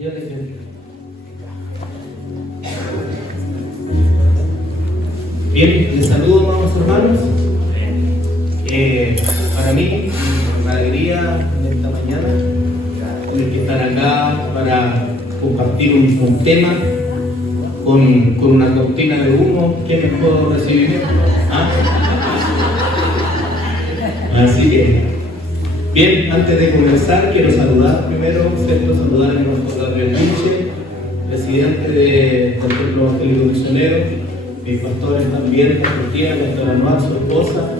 Dios les bendiga. Bien, les saludo, amados hermanos. Para mí, una alegría en esta mañana tener que estar acá para compartir un tema con una cortina de humo. ¿Quién me puedo recibir? ¿Ah? Así que, bien, antes de comenzar, quiero saludar primero, ¿cierto? Saludar a nuestro Gabriel Vinche, presidente del Templo Evangélico Misionero, mis pastores también, Pastor Tía, Pastor Anual, su esposa,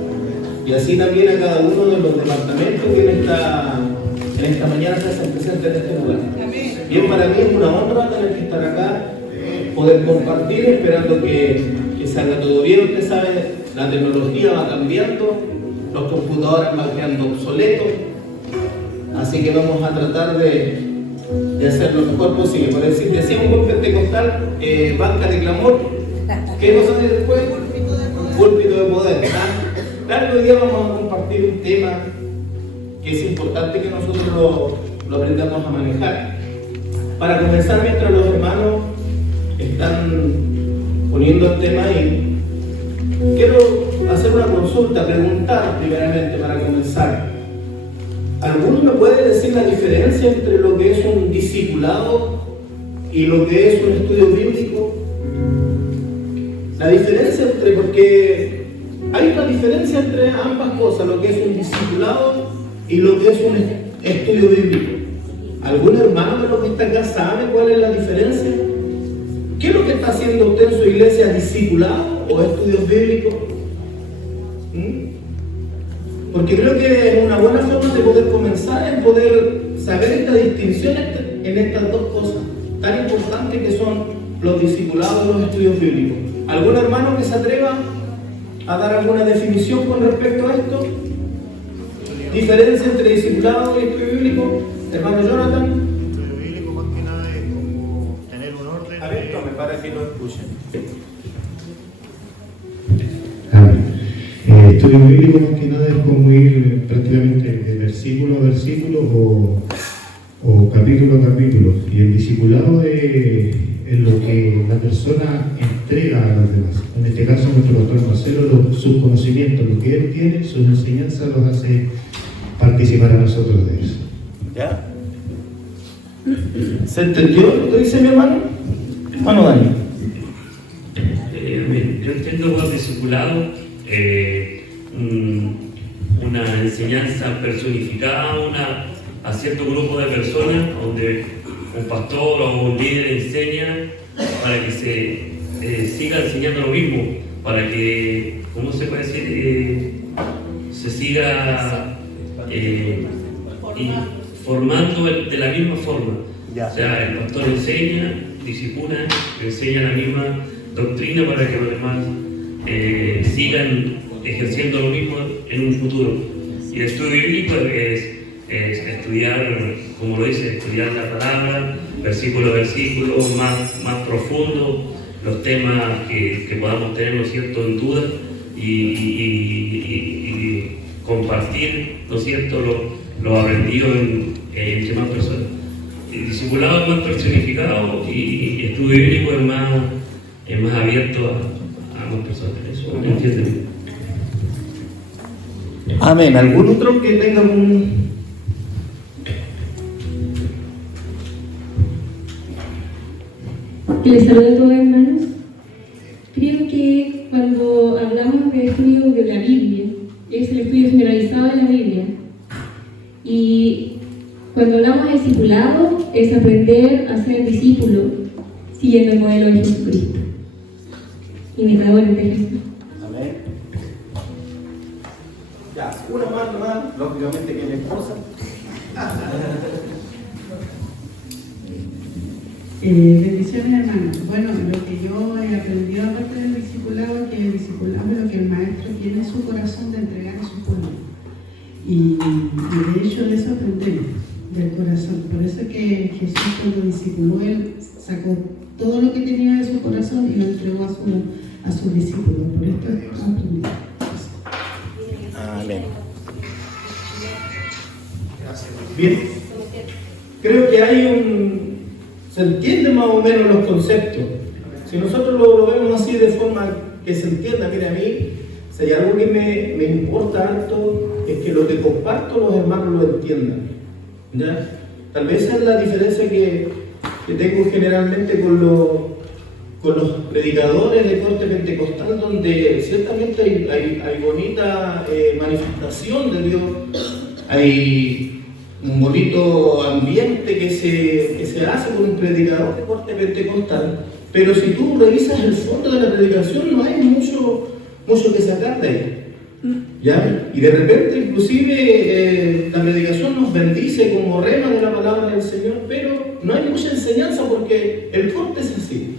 y así también a cada uno de los departamentos que en esta mañana se hacen presentes en este lugar. Bien, para mí es una honra tener que estar acá, poder compartir, esperando que salga todo bien. Usted sabe, la tecnología va cambiando, los computadores van quedando obsoletos, así que vamos a tratar de hacer lo mejor posible. Por decir, decía un buen pentecostal, banca de clamor, ¿qué cosa tiene después? Púlpito de poder. Claro, hoy día vamos a compartir un tema que es importante que nosotros lo aprendamos a manejar. Para comenzar, mientras los hermanos están poniendo el tema ahí, quiero hacer una consulta, preguntar primeramente para comenzar. ¿Alguno me puede decir la diferencia entre lo que es un discipulado y lo que es un estudio bíblico? La diferencia porque hay una diferencia entre ambas cosas, lo que es un discipulado y lo que es un estudio bíblico. ¿Algún hermano de los que está acá sabe cuál es la diferencia? ¿Qué es lo que está haciendo usted en su iglesia, discipulado o estudios bíblicos? Porque creo que es una buena forma de poder comenzar, en poder saber esta distinción en estas dos cosas tan importantes que son los discipulados y los estudios bíblicos. ¿Algún hermano que se atreva a dar alguna definición con respecto a esto? ¿Diferencia entre discipulado y estudio bíblico? Hermano Jonathan. Estudio bíblico más que nada es como tener un orden. A ver, tome para que lo escuchen. Estudio bíblico más que nada es como ir prácticamente de versículo a versículo o capítulo a capítulo. Y el discipulado es lo que la persona entrega a los demás. En este caso, nuestro pastor Marcelo, sus conocimientos, lo que él tiene, sus enseñanzas los hace participar a nosotros de eso. ¿Ya? ¿Se entendió lo que dice mi hermano? Hermano Dani. Yo entiendo por discipulado una enseñanza personificada a cierto grupo de personas, donde un pastor o un líder enseña para que se siga enseñando lo mismo, para que, ¿cómo se puede decir? Se siga formando de la misma forma. O sea, el pastor enseña, discipula, enseña la misma doctrina para que los demás sigan ejerciendo lo mismo en un futuro. Y el estudio bíblico es estudiar, como lo dice, estudiar la palabra, versículo a versículo, más profundo, los temas que podamos tener, ¿no es cierto?, en duda y compartir, ¿no es cierto?, lo aprendido entre más personas. El discipulado es más personificado y estudio bíblico es más abierto a más personas. Eso lo entienden. Amén. ¿Algún otro que tenga un... Les saludo a todos, hermanos. Creo que cuando hablamos de estudio de la Biblia, es el estudio generalizado de la Biblia. Y cuando hablamos de discipulado, es aprender a ser discípulo siguiendo el modelo de Jesucristo, imitadores de Jesús. Amén. Ya, una más, lógicamente que mi esposa. Bendiciones, hermanos. Bueno, lo que yo he aprendido aparte del discipulado, que el discipulado es lo que el maestro tiene en su corazón de entregar a su pueblo. Y de hecho de eso aprendemos, del corazón. Por eso es que Jesús, cuando discipuló, él sacó todo lo que tenía de su corazón y lo entregó a sus discípulos. Por esto aprendí. Amén. Bien. Creo que hay se entienden más o menos los conceptos. Si nosotros lo vemos así de forma que se entienda, mire, a mí, si hay algo que me importa harto, es que lo que comparto los hermanos lo entiendan. ¿Ya? Tal vez esa es la diferencia que tengo generalmente con los predicadores de corte pentecostal, donde ciertamente hay bonita manifestación de Dios, hay un bonito ambiente que se hace con un predicador de corte pentecostal, pero si tú revisas el fondo de la predicación no hay mucho que sacar de ahí. ¿Ya? Y de repente inclusive la predicación nos bendice como rema de la palabra del Señor, pero no hay mucha enseñanza porque el corte es así.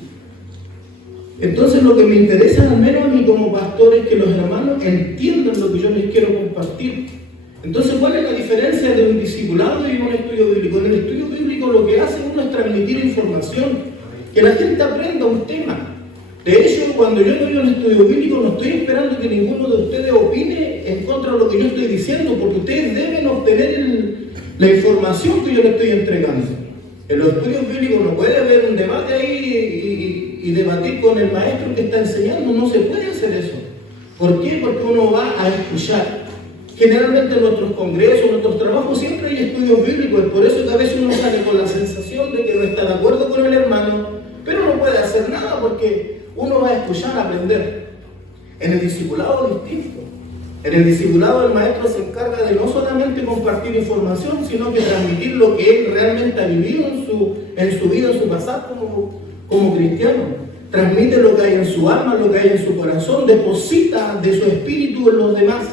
Entonces lo que me interesa, al menos a mí como pastor, es que los hermanos entiendan lo que yo les quiero compartir. Entonces, ¿cuál es la diferencia de un discipulado y un estudio bíblico? En el estudio bíblico lo que hace uno es transmitir información, que la gente aprenda un tema. De hecho, cuando yo doy un estudio bíblico, no estoy esperando que ninguno de ustedes opine en contra de lo que yo estoy diciendo, porque ustedes deben obtener la información que yo les estoy entregando. En los estudios bíblicos no puede haber un debate ahí y debatir con el maestro que está enseñando, no se puede hacer eso. ¿Por qué? Porque uno va a escuchar. Generalmente en nuestros congresos, en nuestros trabajos, siempre hay estudios bíblicos, por eso que a veces uno sale con la sensación de que no está de acuerdo con el hermano, pero no puede hacer nada porque uno va a escuchar, a aprender. En el discipulado es distinto. En el discipulado el maestro se encarga de no solamente compartir información, sino que transmitir lo que él realmente ha vivido en su vida, en su pasado como cristiano. Transmite lo que hay en su alma, lo que hay en su corazón, deposita de su espíritu en los demás.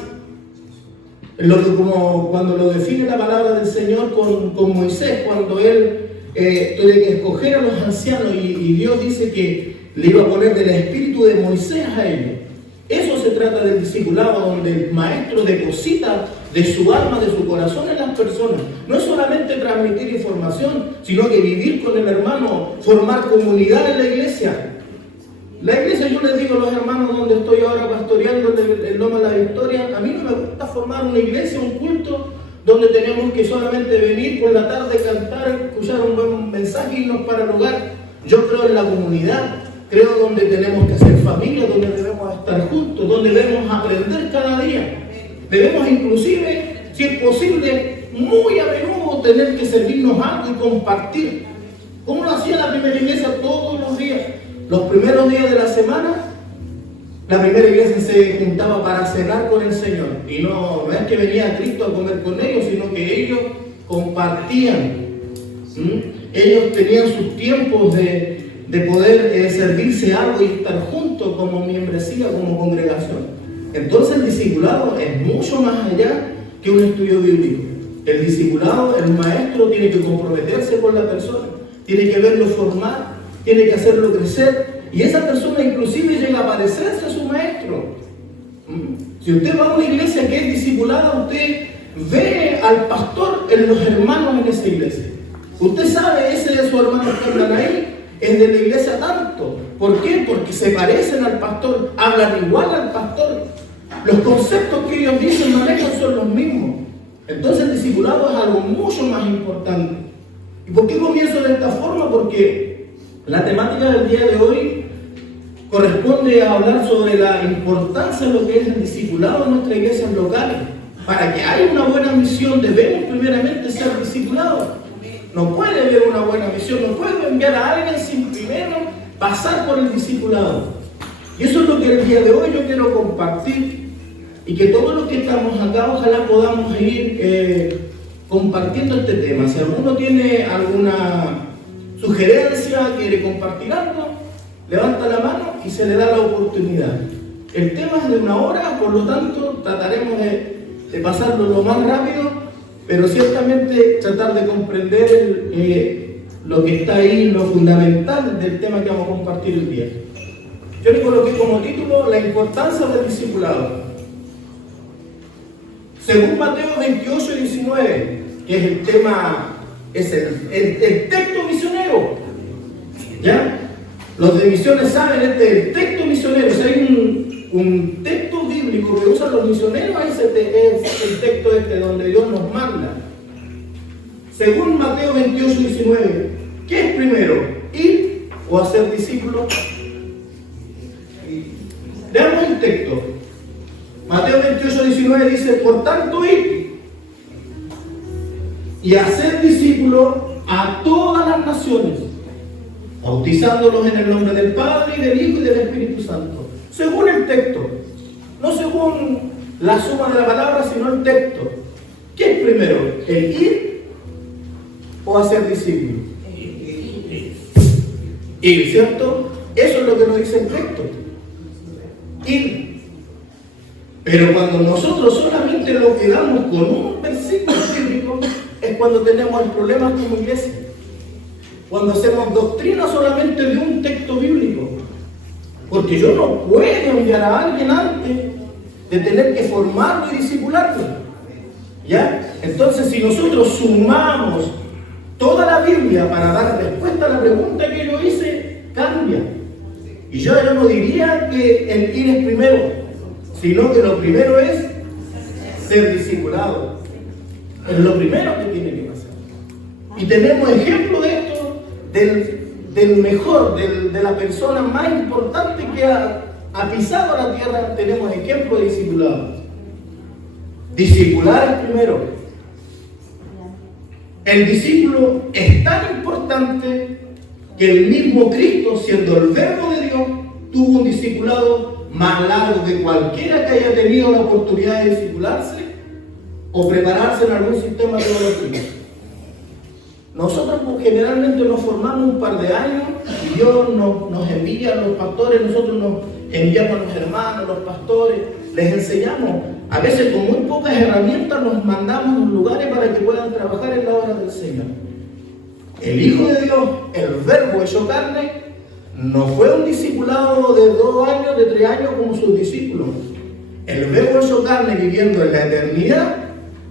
Como cuando lo define la palabra del Señor con Moisés, cuando él tuvo que escoger a los ancianos y Dios dice que le iba a poner del espíritu de Moisés a ellos. Eso se trata del discipulado, donde el maestro deposita de su alma, de su corazón en las personas. No es solamente transmitir información, sino que vivir con el hermano, formar comunidad en la iglesia. La iglesia, yo les digo a los hermanos donde estoy ahora pastoreando en Loma de la Victoria, a mí no me gusta formar una iglesia, un culto, donde tenemos que solamente venir por la tarde, cantar, escuchar un buen mensaje y irnos para el hogar. Yo creo en la comunidad, creo donde tenemos que hacer familia, donde debemos estar juntos, donde debemos aprender cada día. Debemos inclusive, si es posible, muy a menudo tener que servirnos algo y compartir. Como lo hacía la primera iglesia todos los días. Los primeros días de la semana, la primera iglesia se juntaba para cenar con el Señor. Y no es que venía Cristo a comer con ellos, sino que ellos compartían. Ellos tenían sus tiempos de poder servirse algo y estar juntos como membresía, como congregación. Entonces el discipulado es mucho más allá que un estudio bíblico. El discipulado, el maestro tiene que comprometerse con la persona, tiene que verlo formar, tiene que hacerlo crecer, y esa persona inclusive llega a parecerse a su maestro. Si usted va a una iglesia que es discipulada, usted ve al pastor en los hermanos en esa iglesia. Usted sabe, ese de sus hermanos que andan ahí es de la iglesia tanto. ¿Por qué? Porque se parecen al pastor, hablan igual al pastor. Los conceptos que ellos dicen, manejan, son los mismos. Entonces el discipulado es algo mucho más importante. ¿Y por qué comienzo de esta forma? Porque la temática del día de hoy corresponde a hablar sobre la importancia de lo que es el discipulado en nuestras iglesias locales. Para que haya una buena misión debemos primeramente ser discipulados. No puede haber una buena misión, no puedo enviar a alguien sin primero pasar por el discipulado. Y eso es lo que el día de hoy yo quiero compartir, y que todos los que estamos acá ojalá podamos ir compartiendo este tema. Si alguno tiene alguna sugerencia, quiere compartir algo, levanta la mano y se le da la oportunidad. El tema es de 1 hora, por lo tanto trataremos de pasarlo lo más rápido, pero ciertamente tratar de comprender lo que está ahí, lo fundamental del tema que vamos a compartir el día. Yo le coloqué como título la importancia del discipulado. Según Mateo 28 y 19, que es el tema, es el texto misionero, ¿ya? Los de misiones saben, el texto misionero. Si hay un texto bíblico que usan los misioneros, ese es el texto donde Dios nos manda. Según Mateo 28 y 19, ¿Qué es primero? ¿Ir o hacer discípulos? Leamos el texto. Mateo 28, 19 dice: por tanto, id y hacer discípulos a todas las naciones, bautizándolos en el nombre del Padre, y del Hijo, y del Espíritu Santo. Según el texto, no según la suma de la palabra, sino el texto. ¿Qué es primero? ¿El ir o hacer discípulos? Ir, ¿cierto? Eso es lo que nos dice el texto. Ir. Pero cuando nosotros solamente lo quedamos con un versículo bíblico, es cuando tenemos el problema como iglesia. Cuando hacemos doctrina solamente de un texto bíblico. Porque yo no puedo enviar a alguien antes de tener que formarlo y discipularlo. ¿Ya? Entonces, si nosotros sumamos toda la Biblia para dar respuesta a la pregunta que yo hice, cambia. Y yo no diría que el ir es primero, sino que lo primero es ser discipulado. Es lo primero que tiene que pasar. Y tenemos ejemplo de esto, del mejor, de la persona más importante que ha pisado la tierra. Tenemos ejemplo de discipulado. Discipular es primero. El discípulo es tan importante que el mismo Cristo, siendo el Verbo de Dios, tuvo un discipulado más largo que cualquiera que haya tenido la oportunidad de discipularse o prepararse en algún sistema teológico. Nosotros generalmente nos formamos un par de años y Dios nos envía a los pastores, nosotros nos enviamos a los hermanos, los pastores, les enseñamos. A veces con muy pocas herramientas nos mandamos a los lugares para que puedan trabajar en la obra del Señor. El Hijo de Dios, el Verbo hecho carne, no fue un discipulado de 2 años, de 3 años como sus discípulos. El Verbo hecho carne, viviendo en la eternidad,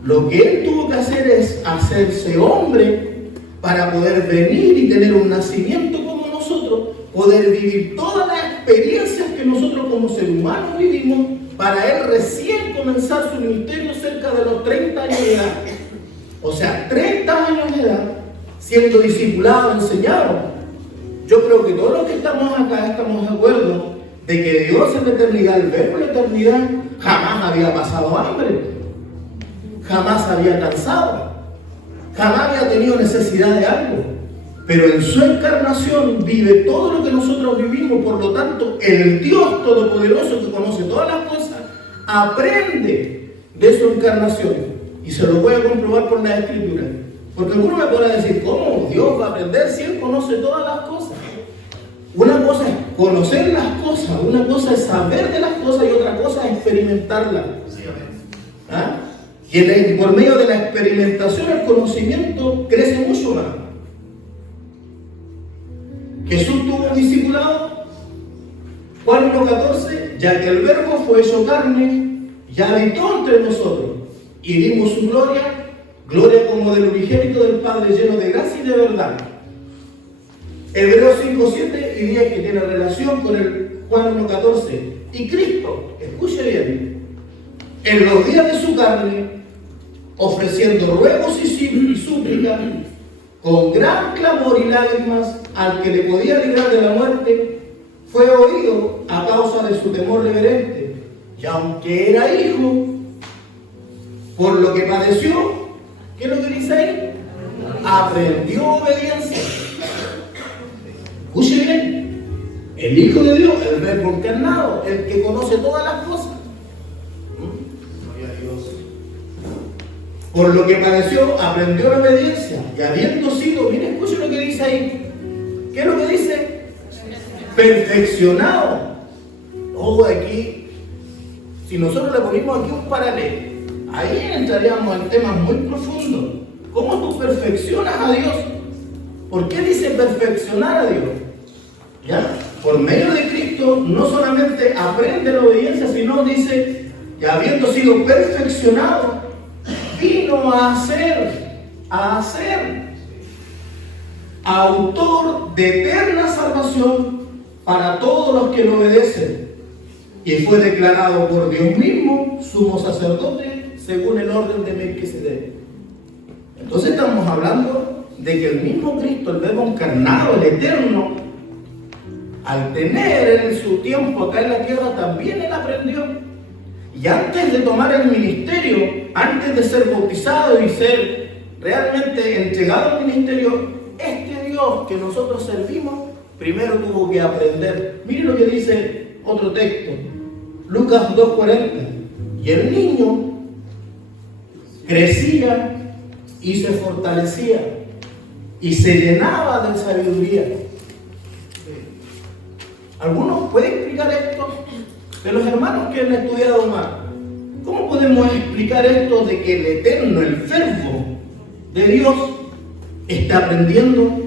lo que Él tuvo que hacer es hacerse hombre para poder venir y tener un nacimiento como nosotros, poder vivir todas las experiencias que nosotros como seres humanos vivimos, para Él recién comenzar su ministerio cerca de los 30 años de edad. O sea, 30 años de edad, siendo discipulado, enseñado. Yo creo que todos los que estamos acá estamos de acuerdo de que Dios en la eternidad, el Verbo en la eternidad, jamás había pasado hambre, jamás había cansado, jamás había tenido necesidad de algo. Pero en su encarnación vive todo lo que nosotros vivimos. Por lo tanto, el Dios Todopoderoso, que conoce todas las cosas, aprende de su encarnación. Y se lo voy a comprobar por la Escritura. Porque alguno me podrá decir: ¿cómo Dios va a aprender si Él conoce todas las cosas? Una cosa es conocer las cosas, una cosa es saber de las cosas y otra cosa es experimentarlas. ¿Ah? Y por medio de la experimentación el conocimiento crece mucho más. Jesús tuvo un discipulado, Juan 1:14, ya que el Verbo fue hecho carne y habitó entre nosotros, y vimos su gloria, gloria como del unigénito del Padre, lleno de gracia y de verdad. Hebreos 5:7 y 10, que tiene relación con el Juan 1:14. Y Cristo, escuche bien, en los días de su carne, ofreciendo ruegos y súplicas, con gran clamor y lágrimas, al que le podía librar de la muerte, fue oído a causa de su temor reverente. Y aunque era hijo, por lo que padeció, ¿qué es lo que dice ahí? Aprendió obediencia. Escuche bien, el Hijo de Dios, el Verbo encarnado, el que conoce todas las cosas. Por lo que padeció, aprendió la obediencia, y habiendo sido, miren, escuchen lo que dice ahí. ¿Qué es lo que dice? Perfeccionado. Oh, aquí, si nosotros le ponemos aquí un paralelo, ahí entraríamos en temas muy profundos. ¿Cómo tú perfeccionas a Dios? ¿Por qué dice perfeccionar a Dios? ¿Ya? Por medio de Cristo no solamente aprende la obediencia, sino dice, que habiendo sido perfeccionado, vino a ser autor de eterna salvación para todos los que lo obedecen, y fue declarado por Dios mismo sumo sacerdote según el orden de Melquisedec. Entonces estamos hablando de que el mismo Cristo, el Verbo encarnado, el Eterno, al tener en su tiempo acá en la tierra, también él aprendió. Y antes de tomar el ministerio, antes de ser bautizado y ser realmente entregado al ministerio, este Dios que nosotros servimos, primero tuvo que aprender. Miren lo que dice otro texto, Lucas 2:40. Y el niño crecía y se fortalecía y se llenaba de sabiduría. ¿Algunos pueden explicar esto? De los hermanos que han estudiado más, ¿cómo podemos explicar esto de que el Eterno, el Verbo de Dios, está aprendiendo?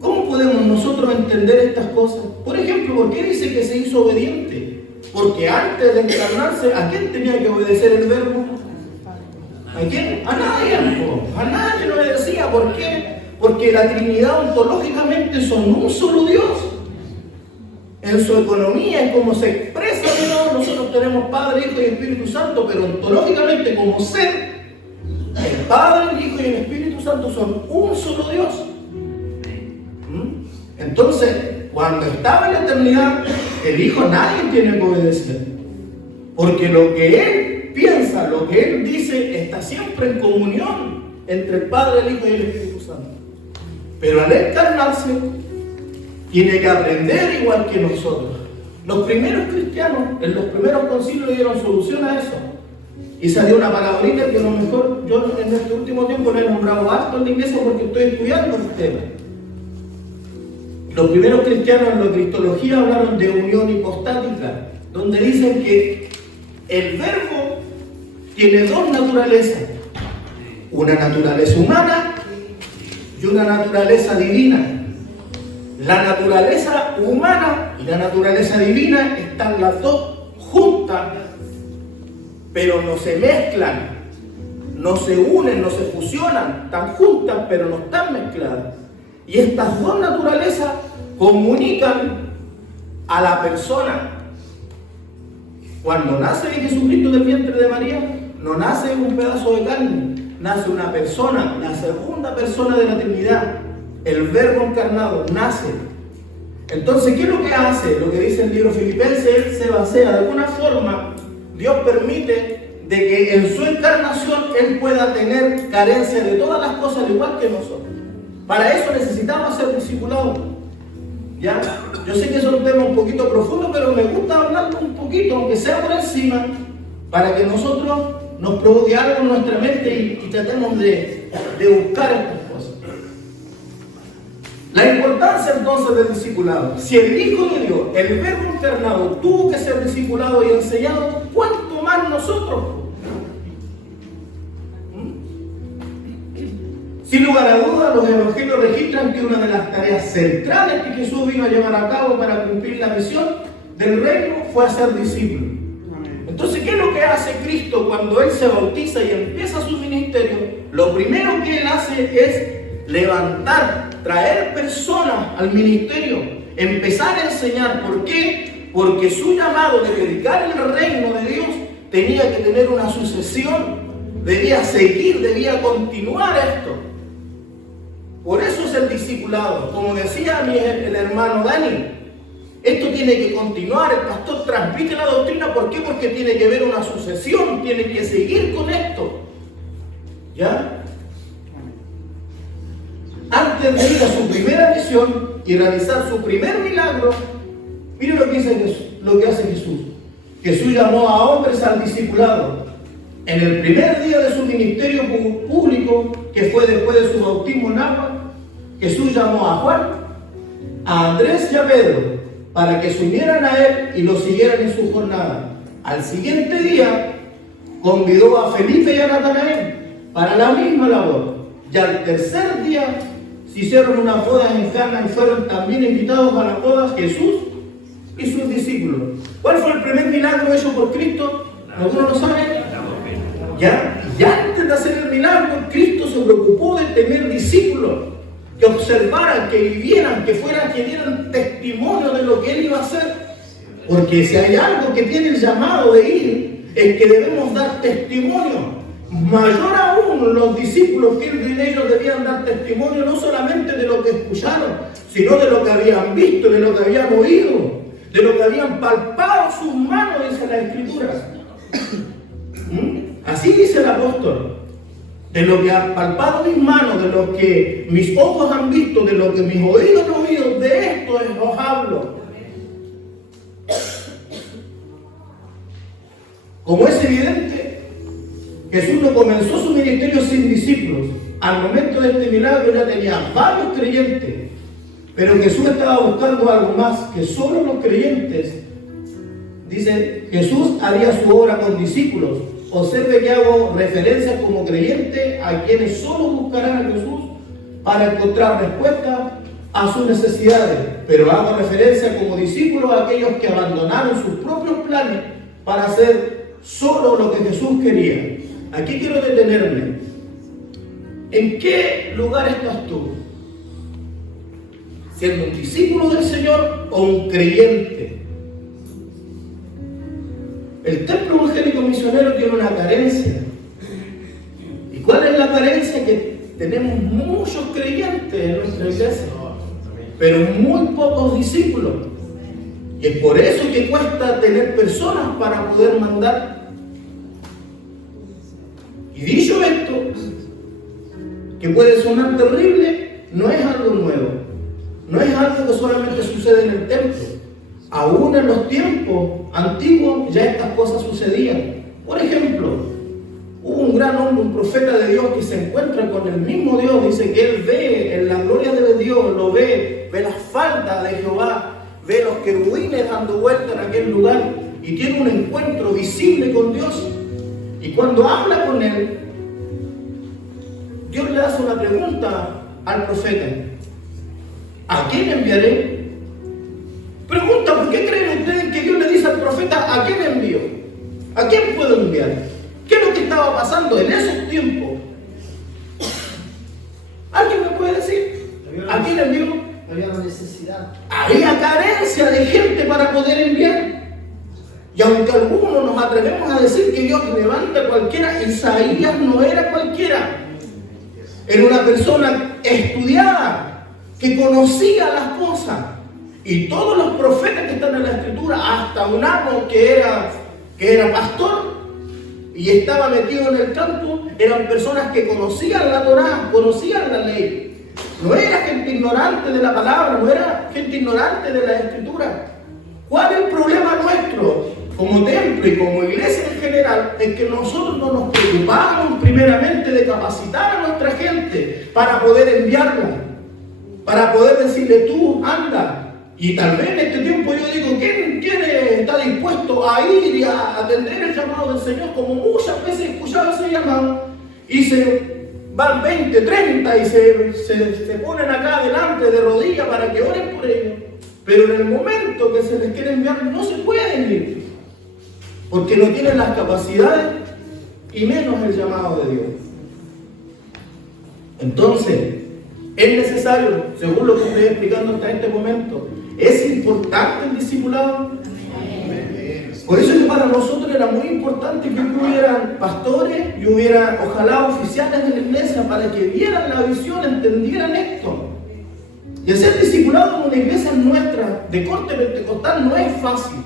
¿Cómo podemos nosotros entender estas cosas? Por ejemplo, ¿por qué dice que se hizo obediente? Porque antes de encarnarse, ¿a quién tenía que obedecer el Verbo? ¿A quién? A nadie, a nadie lo obedecía. ¿Por qué? Porque la Trinidad ontológicamente son un solo Dios. En su economía, en cómo se expresa Dios, nosotros tenemos Padre, Hijo y Espíritu Santo, pero ontológicamente como ser, el Padre, el Hijo y el Espíritu Santo son un solo Dios. Entonces, cuando estaba en la eternidad, el Hijo nadie tiene que obedecer, porque lo que Él piensa, lo que Él dice, está siempre en comunión entre el Padre, el Hijo y el Espíritu Santo. Pero al encarnarse, tiene que aprender igual que nosotros. Los primeros cristianos, en los primeros concilios, dieron solución a eso. Y salió una palabrita que a lo mejor yo en este último tiempo no he nombrado harto en la iglesia porque estoy estudiando el tema. Los primeros cristianos en la cristología hablaron de unión hipostática, donde dicen que el Verbo tiene dos naturalezas, una naturaleza humana y una naturaleza divina. La naturaleza humana y la naturaleza divina están las dos juntas, pero no se mezclan, no se unen, no se fusionan, están juntas pero no están mezcladas. Y estas dos naturalezas comunican a la persona. Cuando nace Jesucristo del vientre de María, no nace un pedazo de carne, nace una persona, la segunda persona de la Trinidad. El Verbo encarnado nace. Entonces, ¿qué es lo que hace? Lo que dice el libro Filipenses, él se basea, de alguna forma, Dios permite de que en su encarnación él pueda tener carencia de todas las cosas, al igual que nosotros. Para eso necesitamos ser discipulados. ¿Ya? Yo sé que es un tema un poquito profundo, pero me gusta hablarlo un poquito, aunque sea por encima, para que nosotros nos provoque algo en nuestra mente y tratemos de buscar estas cosas. La importancia entonces del discipulado. Si el Hijo de Dios, el Verbo encarnado, tuvo que ser discipulado y enseñado, ¿cuánto más nosotros? Sin lugar a dudas, los evangelios registran que una de las tareas centrales que Jesús vino a llevar a cabo para cumplir la misión del reino fue hacer discípulos. Entonces, ¿qué es lo que hace Cristo cuando Él se bautiza y empieza su ministerio? Lo primero que Él hace es levantar, traer personas al ministerio, empezar a enseñar. ¿Por qué? Porque su llamado de predicar el reino de Dios tenía que tener una sucesión, debía seguir, debía continuar esto. Por eso es el discipulado. Como decía el hermano Dani, esto tiene que continuar, el pastor transmite la doctrina. ¿Por qué? Porque tiene que haber una sucesión, tiene que seguir con esto. ¿Ya? Antes de ir a su primera misión y realizar su primer milagro, miren lo que dice Jesús, lo que hace Jesús. Jesús llamó a hombres al discipulado. En el primer día de su ministerio público, que fue después de su bautismo en agua, Jesús llamó a Juan, a Andrés y a Pedro, para que se unieran a él y lo siguieran en su jornada. Al siguiente día, convidó a Felipe y a Natanael para la misma labor. Y al tercer día, se hicieron unas bodas en Cana y fueron también invitados a las bodas Jesús y sus discípulos. ¿Cuál fue el primer milagro hecho por Cristo? ¿Alguno lo sabe? ¿Ya? Y antes de hacer el milagro, Cristo se preocupó de tener discípulos que observaran, que vivieran, que fueran, que dieran testimonio de lo que Él iba a hacer. Porque si hay algo que tiene el llamado de ir, es que debemos dar testimonio. mayor aún los discípulos que ellos debían dar testimonio no solamente de lo que escucharon, sino de lo que habían visto, de lo que habían oído, de lo que habían palpado sus manos, dice la Escritura. Así dice el apóstol. De lo que han palpado mis manos, de lo que mis ojos han visto, de lo que mis oídos han oído, de esto os hablo. Como es evidente, Jesús no comenzó su ministerio sin discípulos. Al momento de este milagro ya tenía varios creyentes, pero Jesús estaba buscando algo más, que solo los creyentes. Dice, Jesús haría su obra con discípulos. Observe que hago referencia como creyente a quienes solo buscarán a Jesús para encontrar respuesta a sus necesidades, pero hago referencia como discípulos a aquellos que abandonaron sus propios planes para hacer solo lo que Jesús quería. Aquí quiero detenerme. ¿En qué lugar estás tú? ¿Siendo un discípulo del Señor o un creyente? El templo evangélico misionero tiene una carencia. ¿Y cuál es la carencia? Que tenemos muchos creyentes en nuestra iglesia, pero muy pocos discípulos. Y es por eso que cuesta tener personas para poder mandar. Y dicho esto, que puede sonar terrible, no es algo nuevo. No es algo que solamente sucede en el templo. Aún en los tiempos antiguos ya estas cosas sucedían. Por ejemplo, hubo un gran hombre, un profeta de Dios que se encuentra con el mismo Dios. Dice que él ve en la gloria de Dios, lo ve las faldas de Jehová, ve los querubines dando vuelta en aquel lugar y tiene un encuentro visible con Dios. Y cuando habla con él, Dios le hace una pregunta al profeta: ¿a quién enviaré? Pregunta, ¿por qué creen ustedes que Dios le dice al profeta a quién envió? ¿A quién puedo enviar? ¿Qué es lo que estaba pasando en esos tiempos? ¿Alguien me puede decir? ¿A quién envió? Había una necesidad. Había carencia de gente para poder enviar. Y aunque algunos nos atrevemos a decir que Dios levanta a cualquiera, Isaías no era cualquiera. Era una persona estudiada, que conocía las cosas. Y todos los profetas que están en la Escritura, hasta un amo que era pastor y estaba metido en el campo, eran personas que conocían la Torá, conocían la ley. No era gente ignorante de la palabra, no era gente ignorante de la Escritura. ¿Cuál es el problema nuestro como templo y como iglesia en general? Es que nosotros no nos preocupamos primeramente de capacitar a nuestra gente para poder enviarla, para poder decirle tú, anda. Y tal vez en este tiempo yo digo, ¿quién está dispuesto a ir y a atender el llamado del Señor? Como muchas veces he escuchado ese llamado y se van 20, 30 y se ponen acá delante de rodillas para que oren por ellos. Pero en el momento que se les quiere enviar no se pueden ir, porque no tienen las capacidades y menos el llamado de Dios. Entonces, es necesario, según lo que estoy explicando hasta este momento, ¿es importante el discipulado? Por eso es que para nosotros era muy importante que hubieran pastores y hubiera, ojalá, oficiales de la iglesia para que vieran la visión, entendieran esto. Y ser discipulado en una iglesia nuestra de corte pentecostal no es fácil.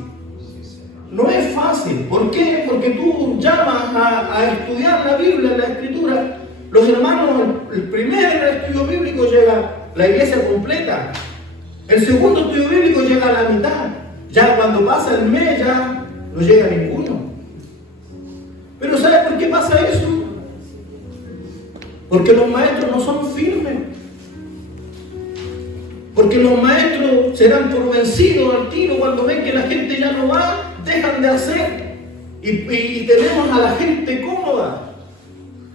No es fácil. ¿Por qué? Porque tú llamas a estudiar la Biblia, la Escritura. Los hermanos, el primer estudio bíblico llega la iglesia completa. El segundo estudio bíblico llega a la mitad. Ya cuando pasa el mes ya no llega ninguno. Pero ¿sabes por qué pasa eso? Porque los maestros no son firmes. Porque los maestros se dan por vencidos al tiro cuando ven que la gente ya no va, dejan de hacer. Y tenemos a la gente cómoda.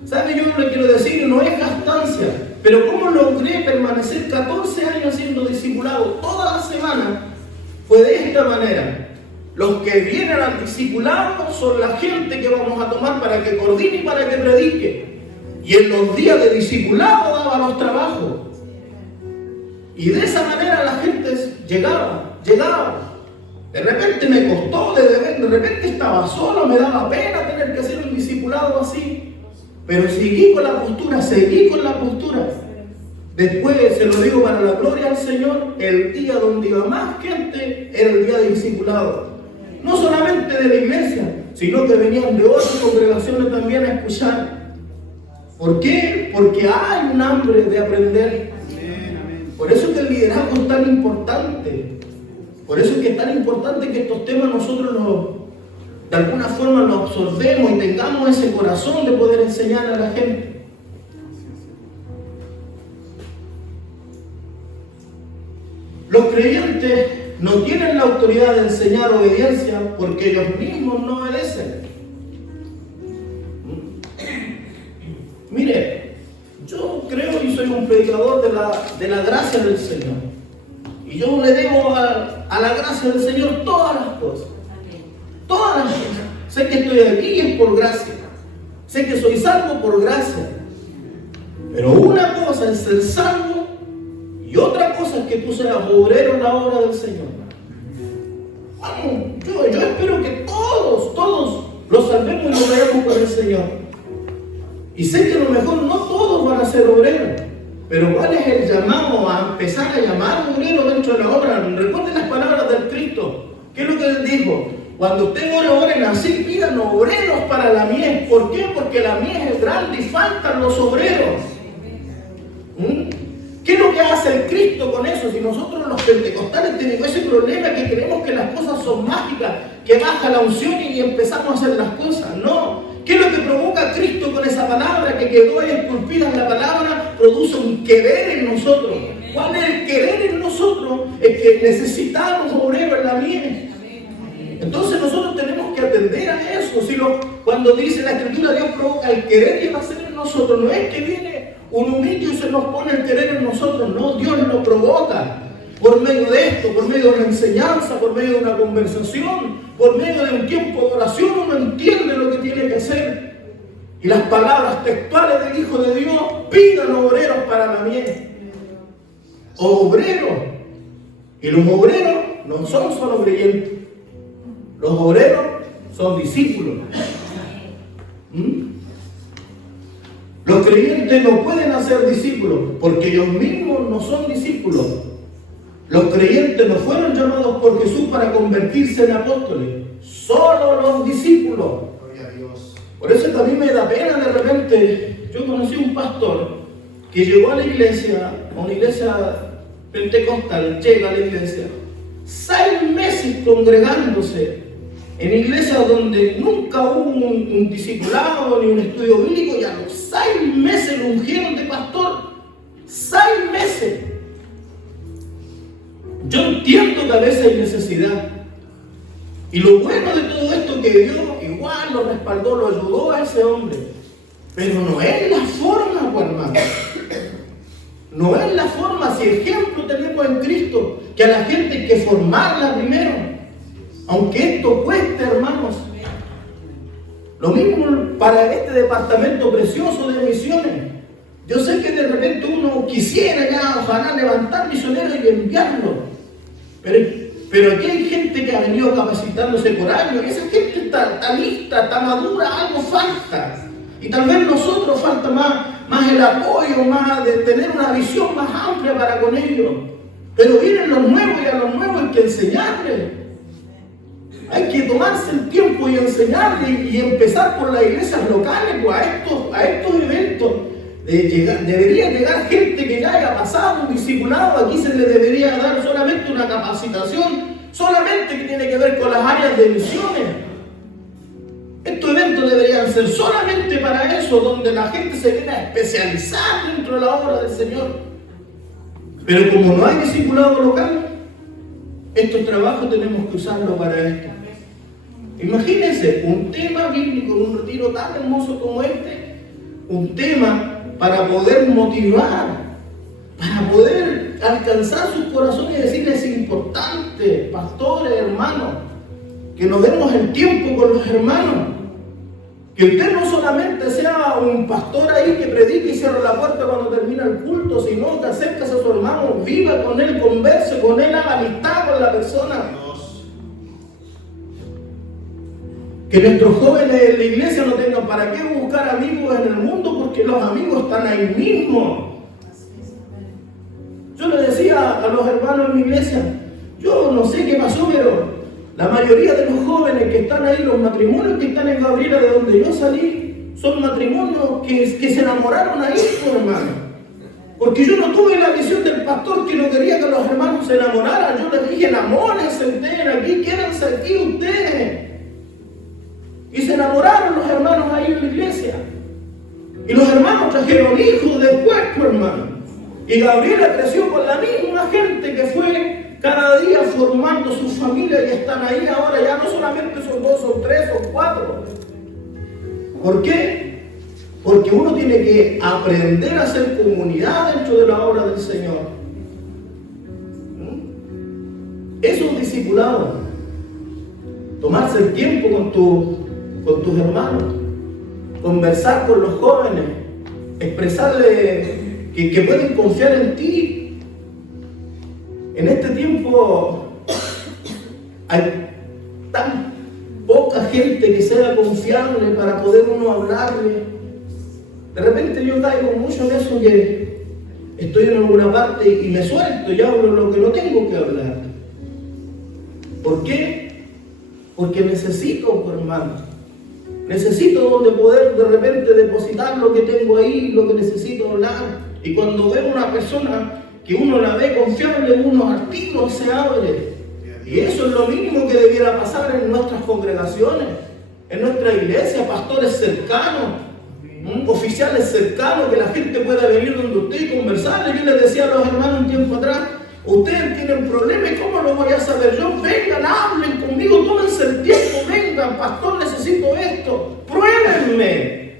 ¿Sabe? Yo le quiero decir, no es gastancia, pero ¿cómo logré permanecer 14 años siendo discipulado toda la semana? Fue de esta manera. Los que vienen al discipulado son la gente que vamos a tomar para que coordine y para que predique. Y en los días de discipulado daba los trabajos. Y de esa manera la gente llegaba. De repente me costó, de repente estaba solo, me daba pena tener que hacer un discipulado así. Pero seguí con la postura, seguí con la postura. Después, se lo digo para la gloria al Señor, el día donde iba más gente era el día de discipulado. No solamente de la iglesia, sino que venían de otras congregaciones también a escuchar. ¿Por qué? Porque hay un hambre de aprender. Por eso es que el liderazgo es tan importante. Por eso es que es tan importante que estos temas nosotros de alguna forma los absorbemos y tengamos ese corazón de poder enseñar a la gente. Los creyentes no tienen la autoridad de enseñar obediencia porque ellos mismos no obedecen. Mire, yo creo y soy un predicador de la gracia del Señor. Y yo le debo a la gracia del Señor todas las cosas. Todas las cosas. Sé que estoy aquí y es por gracia. Sé que soy salvo por gracia. Pero una cosa es ser salvo y otra cosa es que tú seas obrero en la obra del Señor. Vamos, yo espero que todos los salvemos y nos veamos con el Señor. Y sé que a lo mejor no todos van a ser obreros. Pero ¿cuál es el llamado a empezar a llamar obreros dentro de la obra? Recuerden las palabras del Cristo. ¿Qué es lo que él dijo? Cuando usted oren así, pidan obreros para la mies. ¿Por qué? Porque la mies es grande y faltan los obreros. ¿Qué es lo que hace el Cristo con eso? Si nosotros los pentecostales tenemos ese problema que creemos que las cosas son mágicas, que baja la unción y empezamos a hacer las cosas. No. ¿Qué es lo que provoca Cristo con esa palabra que quedó ahí esculpida en la palabra? Produce un querer en nosotros. ¿Cuál es el querer en nosotros? Es que necesitamos obreros en la mies. Entonces nosotros tenemos que atender a eso. Cuando dice la Escritura, Dios provoca el querer y va a ser en nosotros. No es que viene un humilde y se nos pone el querer en nosotros. No, Dios lo provoca. Por medio de esto, por medio de una enseñanza, por medio de una conversación, por medio de un tiempo de oración, uno entiende lo que tiene que hacer. Y las palabras textuales del Hijo de Dios, pidan obreros para la mies. Obreros. Y los obreros no son solo creyentes. Los obreros son discípulos. Los creyentes no pueden hacer discípulos porque ellos mismos no son discípulos. Los creyentes no fueron llamados por Jesús para convertirse en apóstoles, solo los discípulos. Por eso también me da pena de repente. Yo conocí un pastor que llegó a la iglesia, a una iglesia pentecostal, llega a la iglesia, 6 meses congregándose en iglesias donde nunca hubo un discipulado ni un estudio bíblico, y a los 6 meses lo ungieron de pastor. 6 meses. Yo entiendo que a veces hay necesidad. Y lo bueno de todo esto que Dios igual lo respaldó, lo ayudó a ese hombre. Pero no es la forma, hermano. No es la forma. Si ejemplo tenemos en Cristo, que a la gente hay que formarla primero. Aunque esto cueste, hermanos. Lo mismo para este departamento precioso de misiones. Yo sé que de repente uno quisiera ya, ojalá, levantar misioneros y enviarlos. Pero aquí hay gente que ha venido capacitándose por años, y esa gente está lista, está madura, algo falta. Y tal vez nosotros falta más el apoyo, más de tener una visión más amplia para con ellos. Pero vienen los nuevos y a los nuevos hay que enseñarles. Hay que tomarse el tiempo y enseñarles y empezar por las iglesias locales, pues a estos eventos. Debería llegar gente que ya haya pasado un discipulado. Aquí se le debería dar solamente una capacitación, solamente que tiene que ver con las áreas de misiones. Estos eventos deberían ser solamente para eso, donde la gente se viene a especializar dentro de la obra del Señor. Pero como no hay discipulado local, estos trabajos tenemos que usarlos para esto. Imagínense un tema bíblico en un retiro tan hermoso como este, un tema para poder motivar, para poder alcanzar sus corazones y decirles: es importante, pastores, hermanos, que nos demos el tiempo con los hermanos. Que usted no solamente sea un pastor ahí que predique y cierra la puerta cuando termina el culto, sino que acérquese a su hermano, viva con él, converse con él, haga amistad con la persona. Que nuestros jóvenes en la iglesia no tengan para qué buscar amigos en el mundo, porque los amigos están ahí mismo. Yo le decía a los hermanos en mi iglesia, yo no sé qué pasó, pero la mayoría de los jóvenes que están ahí, los matrimonios que están en Gabriela, de donde yo salí, son matrimonios que se enamoraron ahí, hermano. Porque yo no tuve la visión del pastor que no quería que los hermanos se enamoraran. Yo les dije, enamórense ustedes aquí, quédense aquí ustedes. Y se enamoraron los hermanos ahí en la iglesia. Y los hermanos trajeron hijos después, pues, hermano. Y Gabriela creció con la misma gente que fue cada día formando su familia y están ahí ahora. Ya no solamente son 2, son 3, son 4. ¿Por qué? Porque uno tiene que aprender a hacer comunidad dentro de la obra del Señor. Eso es discipulado. Tomarse el tiempo con tus hermanos, conversar con los jóvenes, expresarle que pueden confiar en ti. En este tiempo hay tan poca gente que sea confiable para poder uno hablarle. De repente yo caigo mucho en eso, que estoy en alguna parte y me suelto y hablo lo que no tengo que hablar. ¿Por qué? Porque necesito, hermano. Necesito donde poder de repente depositar lo que tengo ahí, lo que necesito hablar. Y cuando veo una persona que uno la ve confiable, unos artículos se abre. Y eso es lo mínimo que debiera pasar en nuestras congregaciones, en nuestra iglesia, pastores cercanos, oficiales cercanos, que la gente pueda venir donde usted y conversarle. Yo les decía a los hermanos un tiempo atrás, ustedes tienen problemas, ¿cómo lo voy a saber yo? Vengan, hablen conmigo, tómense el tiempo, vengan, pastor, necesito esto, pruébenme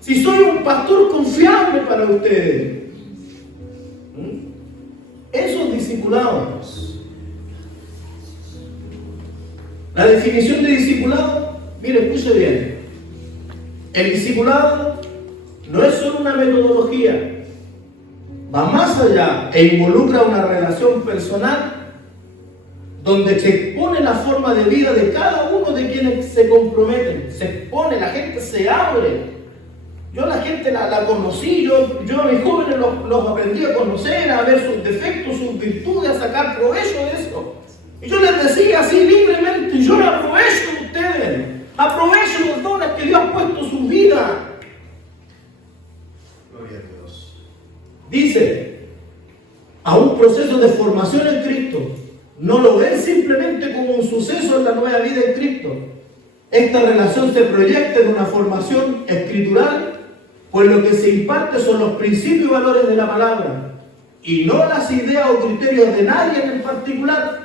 si soy un pastor confiable para ustedes. Eso es discipulado. La definición de discipulado, mire, escuche bien. El discipulado no es solo una metodología, va más allá e involucra una relación personal donde se expone la forma de vida de cada uno de quienes se comprometen. Se expone, la gente se abre. Yo a la gente la conocí, yo a mis jóvenes los aprendí a conocer, a ver sus defectos, sus virtudes, a sacar provecho de eso. Y yo les decía así libremente, yo les aprovecho de ustedes, aprovecho los dones que Dios ha puesto en su vida. Gloria a Dios. Dice, a un proceso de formación en Cristo, no lo ven simplemente como un suceso en la nueva vida en Cristo. Esta relación se proyecta en una formación escritural, pues lo que se imparte son los principios y valores de la palabra, y no las ideas o criterios de nadie en particular.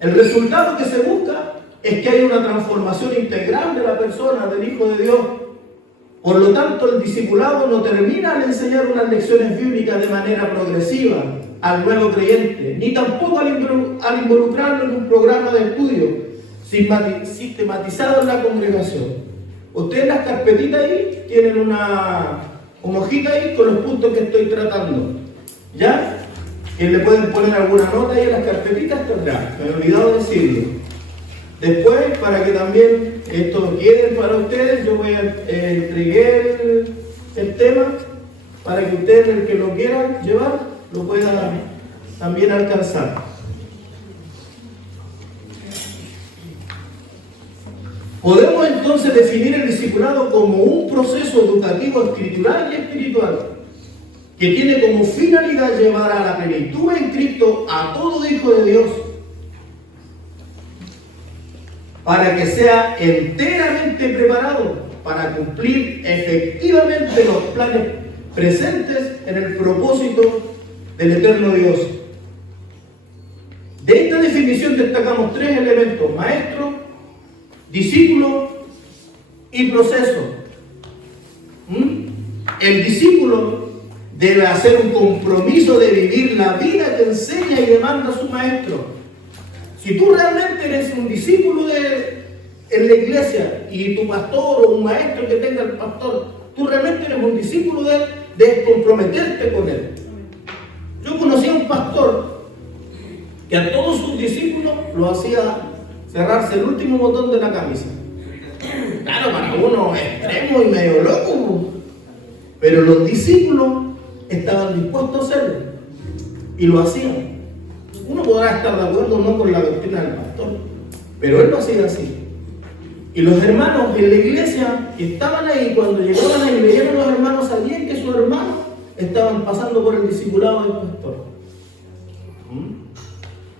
El resultado que se busca es que haya una transformación integral de la persona, del Hijo de Dios. Por lo tanto, el discipulado no termina al enseñar unas lecciones bíblicas de manera progresiva al nuevo creyente, ni tampoco al involucrarlo en un programa de estudio sistematizado en la congregación. Ustedes en las carpetitas ahí tienen una hojita ahí con los puntos que estoy tratando. ¿Ya? Que le pueden poner alguna nota ahí en las carpetitas tendrá. Me he olvidado decirlo. Después, para que también esto quede para ustedes, yo voy a entregar el tema para que ustedes, el que lo quieran llevar, lo puedan también alcanzar. Podemos entonces definir el discipulado como un proceso educativo escritural y espiritual que tiene como finalidad llevar a la plenitud en Cristo a todo hijo de Dios, para que sea enteramente preparado para cumplir efectivamente los planes presentes en el propósito del eterno Dios. De esta definición destacamos 3 elementos: maestro, discípulo y proceso. El discípulo debe hacer un compromiso de vivir la vida que enseña y demanda su maestro. Si tú realmente eres un discípulo en la iglesia y tu pastor o un maestro que tenga el pastor, tú realmente eres un discípulo de él, debes comprometerte con él. Yo conocí a un pastor que a todos sus discípulos lo hacía cerrarse el último botón de la camisa. claro, para uno extremo y medio loco, pero los discípulos estaban dispuestos a hacerlo y lo hacían. Uno podrá estar de acuerdo o no con la doctrina del pastor, pero él lo hacía así. Y los hermanos en la iglesia que estaban ahí, cuando llegaban ahí, veían a los hermanos, sabían que sus hermanos estaban pasando por el discipulado del pastor.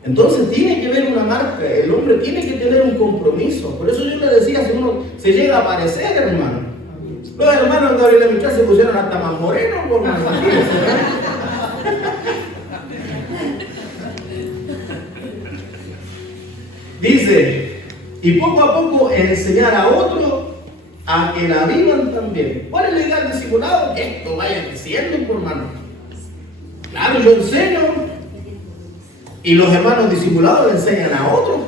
Entonces tiene que haber una marca, el hombre tiene que tener un compromiso. Por eso yo le decía, si uno se llega a parecer, hermano. Los hermanos de Gabriela Michal se pusieron hasta más morenos por más fáciles. Dice, y poco a poco enseñar a otros a que la vivan también. ¿Cuál es la idea del discipulado? Que esto vaya creciendo, hermano. Claro, yo enseño y los hermanos discipulados le enseñan a otros.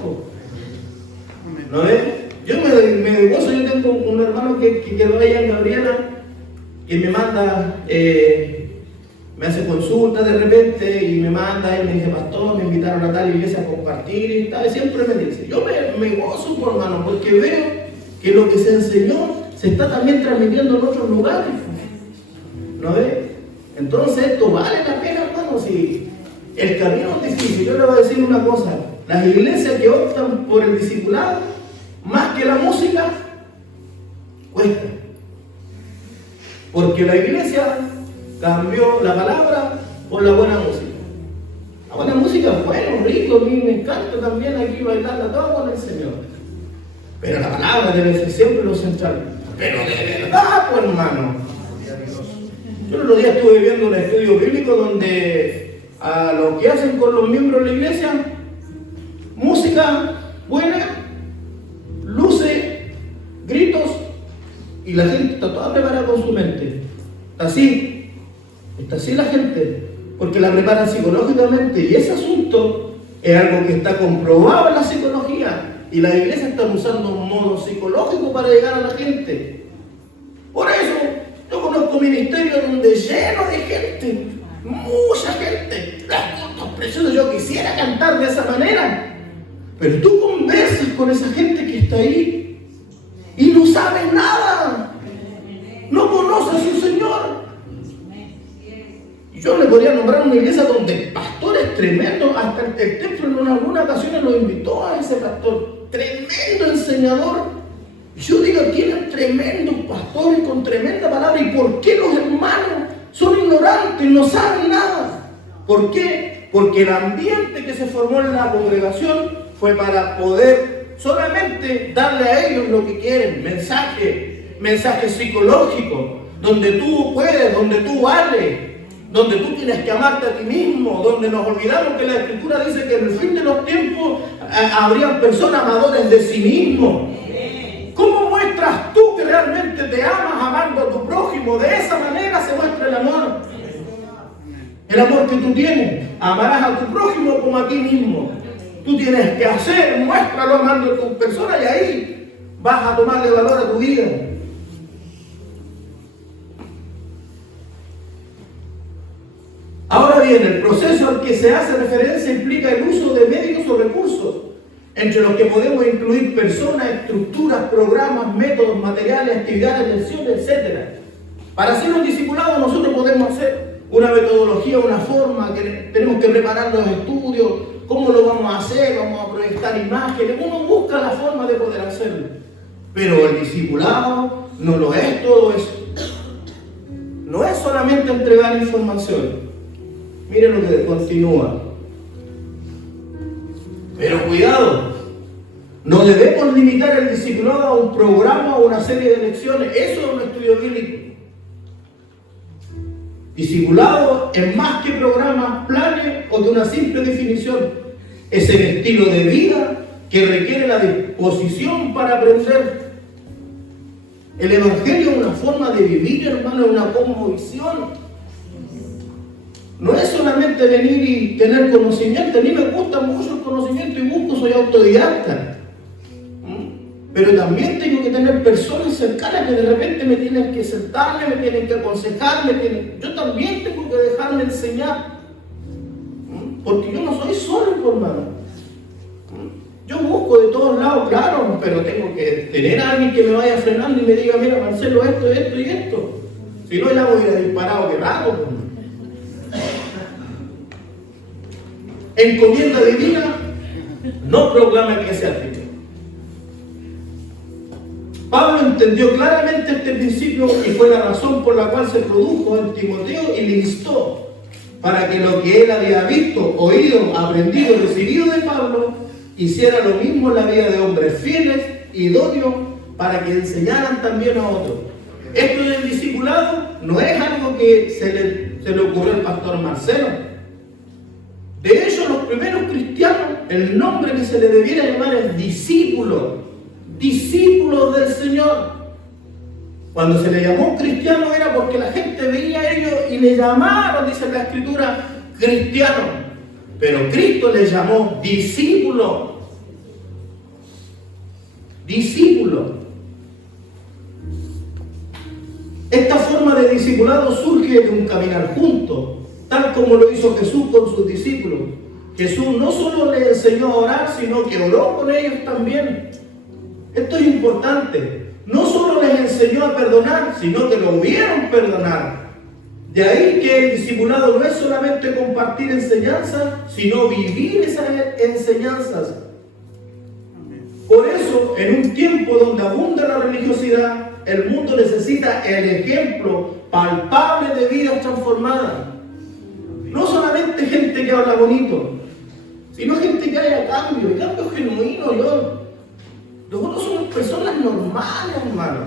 ¿No ves? Yo me gozo, yo tengo un hermano que quedó allá en Gabriela y me manda, me hace consulta de repente y me manda, y me dice, pastor, me invitaron a tal iglesia a compartir y tal, y siempre me dice, yo me gozo, hermano, porque veo que lo que se enseñó se está también transmitiendo en otros lugares. ¿No ves? Entonces esto vale la pena, hermano. Si el camino es difícil, yo le voy a decir una cosa, las iglesias que optan por el discipulado, más que la música, cuesta. Porque la iglesia cambió la palabra por la buena música. La buena música es bueno, rico, a mí me encanta también aquí bailarla todo con el Señor. Pero la palabra debe ser siempre lo central. Pero de verdad, pues hermano. Yo el otro día estuve viendo un estudio bíblico donde a lo que hacen con los miembros de la iglesia, música buena, luces, gritos, y la gente está toda preparada con su mente. Está así la gente, porque la preparan psicológicamente, y ese asunto es algo que está comprobado en la psicología, y las iglesias están usando un modo psicológico para llegar a la gente. Por eso, yo conozco ministerios donde lleno de gente, mucha gente, las cultos preciosos, yo quisiera cantar de esa manera, pero tú conversas con esa gente que está ahí y no sabe nada, no conoce a su Señor. Yo le podría nombrar una iglesia donde el pastor es tremendo, hasta el templo en algunas ocasiones lo invitó a ese pastor, tremendo enseñador. Yo digo, tienen tremendos pastores con tremenda palabra. ¿Y por qué los hermanos son ignorantes, no saben nada? ¿Por qué? Porque el ambiente que se formó en la congregación fue para poder solamente darle a ellos lo que quieren, mensaje psicológico, donde tú puedes, donde tú vales, donde tú tienes que amarte a ti mismo, donde nos olvidamos que la Escritura dice que en el fin de los tiempos habrían personas amadores de sí mismos. ¿Cómo muestras tú que realmente te amas amando a tu prójimo? De esa manera se muestra el amor. El amor que tú tienes. Amarás a tu prójimo como a ti mismo. Tú tienes que hacer, muéstralo amando a tu persona y ahí vas a tomarle valor a tu vida. Ahora bien, el proceso al que se hace referencia implica el uso de medios o recursos, entre los que podemos incluir personas, estructuras, programas, métodos, materiales, actividades, lecciones, etc. Para ser un discipulado nosotros podemos hacer una metodología, una forma, que tenemos que preparar los estudios, cómo lo vamos a hacer, vamos a proyectar imágenes, uno busca la forma de poder hacerlo. Pero el discipulado no lo es todo eso. No es solamente entregar información. Miren lo que continúa. Pero cuidado, no debemos limitar el discipulado a un programa o una serie de lecciones. Eso es un estudio bíblico. Discipulado es más que programas, planes o de una simple definición. Es el estilo de vida que requiere la disposición para aprender. El Evangelio es una forma de vivir, hermano, es una cosmovisión. No es solamente venir y tener conocimiento. A mí me gusta mucho el conocimiento y busco, soy autodidacta. Pero también tengo que tener personas cercanas que de repente me tienen que sentarme, me tienen que aconsejar, yo también tengo que dejarme enseñar. Porque yo no soy solo, hermano. Yo busco de todos lados, claro, pero tengo que tener a alguien que me vaya frenando y me diga, mira, Marcelo, esto y esto. Si no, ya voy a ir a disparado, qué rato. Encomienda divina, no proclama eclesiástico. Pablo entendió claramente este principio y fue la razón por la cual se produjo en Timoteo y le instó para que lo que él había visto, oído, aprendido, recibido de Pablo, hiciera lo mismo en la vida de hombres fieles, idóneos, para que enseñaran también a otros. Esto del discipulado no es algo que se le ocurrió al pastor Marcelo. De hecho, los primeros cristianos, el nombre que se le debiera llamar es discípulos del Señor. Cuando se le llamó cristiano era porque la gente veía a ellos y le llamaron, dice la Escritura, cristiano. Pero Cristo les llamó discípulo. Esta forma de discipulado surge de un caminar juntos, tal como lo hizo Jesús con sus discípulos. Jesús no solo les enseñó a orar, sino que oró con ellos también. Esto es importante. No solo les enseñó a perdonar, sino que lo vieron perdonar. De ahí que el discipulado no es solamente compartir enseñanzas, sino vivir esas enseñanzas. Por eso, en un tiempo donde abunda la religiosidad, el mundo necesita el ejemplo palpable de vidas transformadas. No solamente gente que habla bonito, sino gente que haya cambio, y cambio genuino. Nosotros somos personas normales, hermano.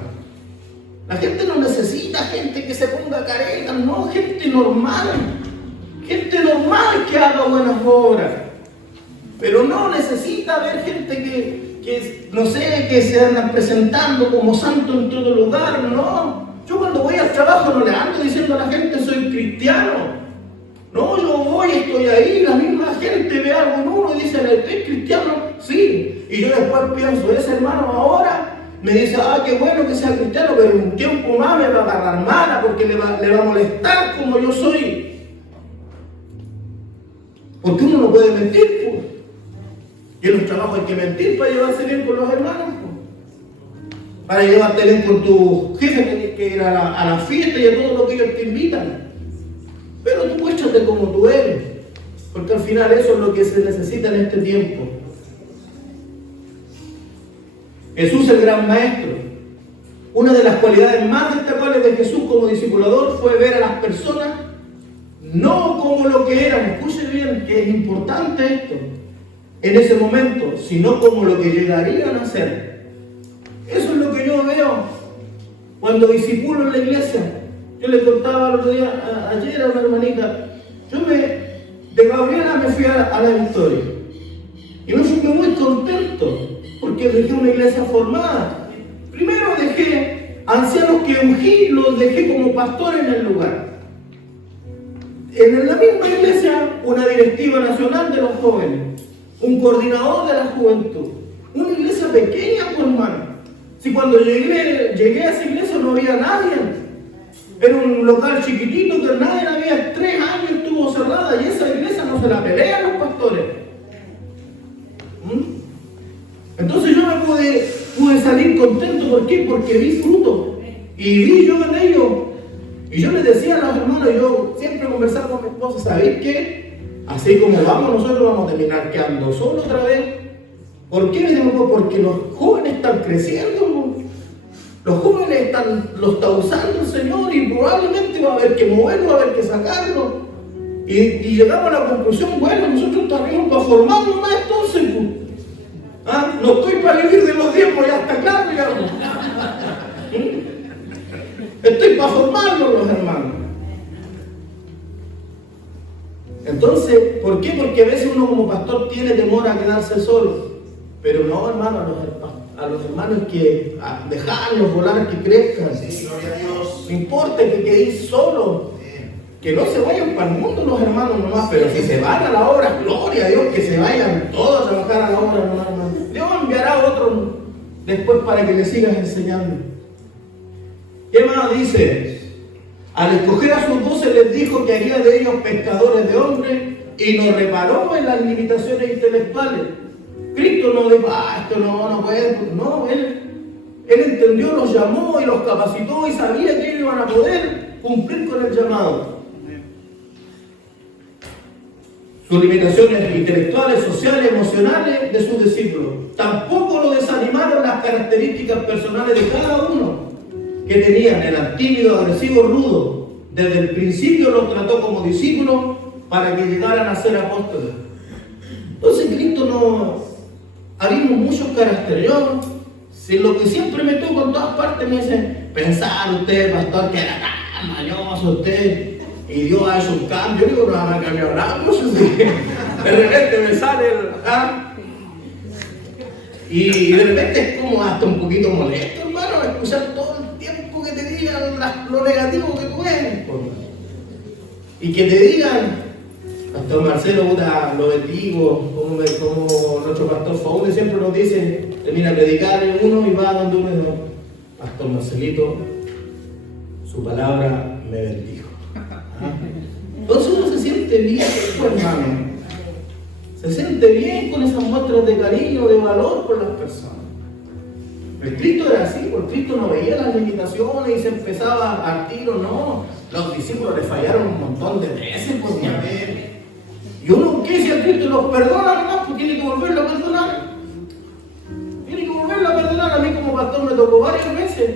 La gente no necesita gente que se ponga careta, no, gente normal que haga buenas obras. Pero no necesita ver gente que no sé, que se andan presentando como santo en todo lugar, no. Yo cuando voy al trabajo no le ando diciendo a la gente soy cristiano. No, yo voy, estoy ahí, la misma gente ve algo en uno y dice, ¿eres cristiano? Sí. Y yo después pienso, ese hermano ahora me dice, qué bueno que sea cristiano, pero en un tiempo más me va a agarrar mala porque le va a molestar como yo soy. Porque uno no puede mentir, pues. Y en los trabajos hay que mentir para llevarse bien con los hermanos, pues. Para llevarte bien con tu jefe, tienes que ir a la fiesta y a todo lo que ellos te invitan. Pero tú muéstrate como tú eres, porque al final eso es lo que se necesita en este tiempo. Jesús, el gran maestro. Una de las cualidades más destacables de Jesús como discipulador fue ver a las personas no como lo que eran, escuchen bien, que es importante esto, en ese momento, sino como lo que llegarían a ser. Eso es lo que yo veo cuando discipulo en la iglesia. Yo le contaba el otro día, ayer a una hermanita, de Gabriela me fui a la Victoria. Y me fui muy contento, porque dejé una iglesia formada. Primero dejé ancianos que ungí, los dejé como pastores en el lugar. En la misma iglesia, una directiva nacional de los jóvenes, un coordinador de la juventud. Una iglesia pequeña, pues, hermano. Si cuando llegué a esa iglesia no había nadie. Era un local chiquitito que nadie había, 3 años estuvo cerrada y esa iglesia no se la pelean los pastores. Entonces yo me pude salir contento. ¿Por qué? Porque vi fruto y vi yo en ellos. Y yo les decía a los hermanos, yo siempre conversaba con mi esposa, ¿sabéis qué? Así como vamos, nosotros vamos a terminar quedando solos otra vez. ¿Por qué? Porque los jóvenes están creciendo. Los jóvenes lo está usando el Señor y probablemente va a haber que moverlo, va a haber que sacarlo. Y llegamos a la conclusión, bueno, nosotros estaremos para formarnos más entonces. No estoy para vivir de los diezmos, ya está claro, digamos. Estoy para formarnos, los hermanos. Entonces, ¿por qué? Porque a veces uno como pastor tiene temor a quedarse solo. Pero no, hermano, a los hermanos que dejarlos volar, que crezcan. Sí, gloria a Dios. No importa que quedéis solos. Que no se vayan para el mundo los hermanos nomás, pero si se van a la obra, gloria a Dios, que se vayan todos a trabajar a la obra nomás, hermano. Dios enviará a otro después para que le sigas enseñando. ¿Qué más dice? Al escoger a sus 12 les dijo que haría de ellos pescadores de hombres y no reparó en las limitaciones intelectuales. Cristo no dijo, esto no puede. No, Él entendió, los llamó y los capacitó y sabía que ellos iban a poder cumplir con el llamado. Sus limitaciones intelectuales, sociales, emocionales de sus discípulos. Tampoco lo desanimaron las características personales de cada uno que tenían. Eran tímidos, agresivos, rudos. Desde el principio los trató como discípulos para que llegaran a ser apóstoles. Entonces Cristo no... Habíamos muchos caracteres. Yo, si lo que siempre me toco en todas partes me dicen, pensar usted, pastor, que era tan mañoso usted, y Dios ha hecho un cambio. Yo digo, no van a cambiar nada, no sé si de repente me sale el... Y de repente es como hasta un poquito molesto, hermano, escuchar todo el tiempo que te digan lo negativo que tú eres, y que te digan, Pastor Marcelo, puta, lo bendigo, como nuestro pastor Faúl siempre nos dice, termina a predicar uno y va donde uno dice, Pastor Marcelito, su palabra me bendijo. Entonces uno se siente bien, pues, hermano. Se siente bien con esas muestras de cariño, de valor por las personas. El Cristo era así, porque Cristo no veía las limitaciones y se empezaba a tiro, no. Los discípulos le fallaron un montón de veces, pues, y uno, ¿qué si el Cristo los perdona nomás? Pues tiene que volverlo a perdonar. Tiene que volverlo a perdonar. A mí como pastor me tocó varias veces.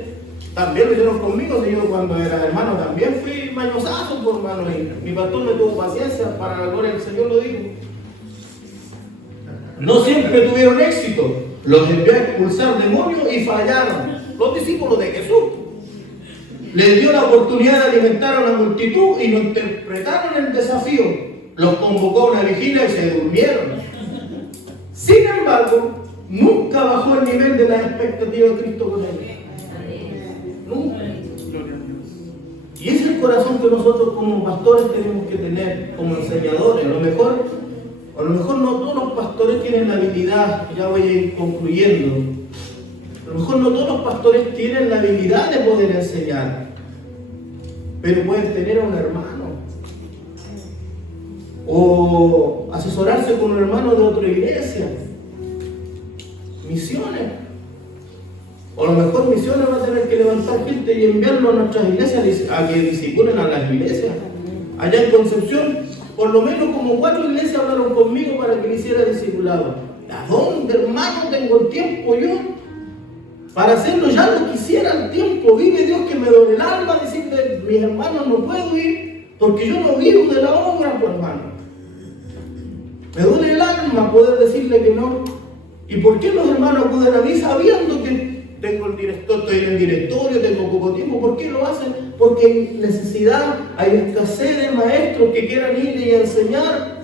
También lo hicieron conmigo, si yo cuando era hermano también fui mañosazo, por hermano. Y mi pastor me tuvo paciencia, para la gloria del Señor lo dijo. No siempre tuvieron éxito. Los envió a expulsar demonios y fallaron. Los discípulos de Jesús. Les dio la oportunidad de alimentar a una multitud y no interpretaron el desafío. Los convocó a una vigilia y se durmieron. Sin embargo, nunca bajó el nivel de la expectativa de Cristo con ellos. Nunca. Y ese es el corazón que nosotros como pastores tenemos que tener, como enseñadores. A lo mejor no todos los pastores tienen la habilidad, ya voy a ir concluyendo. A lo mejor no todos los pastores tienen la habilidad de poder enseñar, pero pueden tener a un hermano o asesorarse con un hermano de otra iglesia. Misiones. O a lo mejor misiones va a tener que levantar gente y enviarlo a nuestras iglesias a que discipulen a las iglesias. Allá en Concepción, por lo menos como 4 iglesias hablaron conmigo para que le hiciera discipulado. ¿A dónde, hermano, tengo el tiempo yo? Para hacerlo ya lo quisiera el tiempo. Vive Dios que me duele el alma decirle, mis hermanos, no puedo ir porque yo no vivo de la obra, pues, hermano. Me duele el alma poder decirle que no. ¿Y por qué los hermanos acuden a mí sabiendo que estoy en el directorio, tengo poco tiempo? ¿Por qué lo hacen? Porque hay necesidad, hay escasez de maestros que quieran ir y enseñar.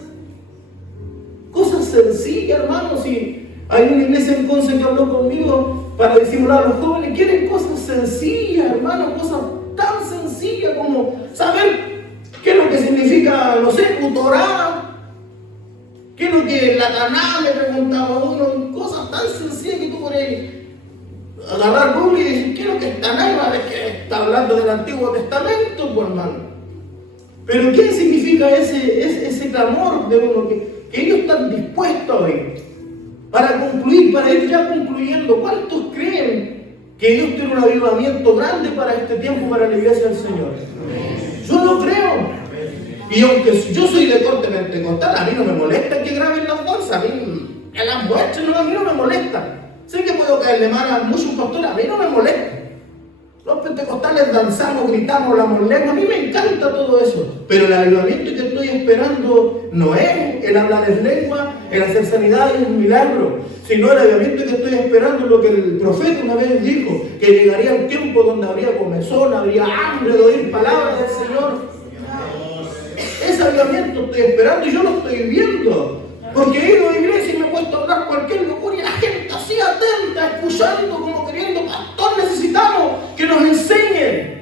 Cosas sencillas, hermanos. Si hay una iglesia en Conce que habló conmigo para disimular a los jóvenes, quieren cosas sencillas, hermanos, cosas tan sencillas como saber qué es lo que significa, no sé, Torá. ¿Qué es lo que la Taná me preguntaba uno? Cosas tan sencillas que tú por ahí agarrar Google y decir, ¿qué es lo que es Taná? Es que está hablando del Antiguo Testamento, pues, hermano. Pero ¿qué significa ese clamor de uno? Que ellos están dispuestos a ir. Para concluir, para ir ya concluyendo, ¿cuántos creen que Dios tiene un avivamiento grande para este tiempo, para la iglesia del Señor? Yo lo creo. Y aunque yo soy de corte pentecostal, a mí no me molesta que graben las danzas, a mí en las muestras a mí no me molesta. Sé que puedo caerle mal a muchos pastores, a mí no me molesta. Los pentecostales danzamos, gritamos, hablamos lengua, a mí me encanta todo eso. Pero el avivamiento que estoy esperando no es el hablar en lengua, el hacer sanidad y un milagro, sino el avivamiento que estoy esperando es lo que el profeta una vez dijo, que llegaría un tiempo donde habría comezón, habría hambre de oír palabras del Señor. Ese avivamiento estoy esperando y yo lo estoy viendo. Porque he ido a la iglesia y me he puesto a hablar cualquier locura y la gente así atenta, escuchando, como queriendo, pastor, necesitamos que nos enseñen.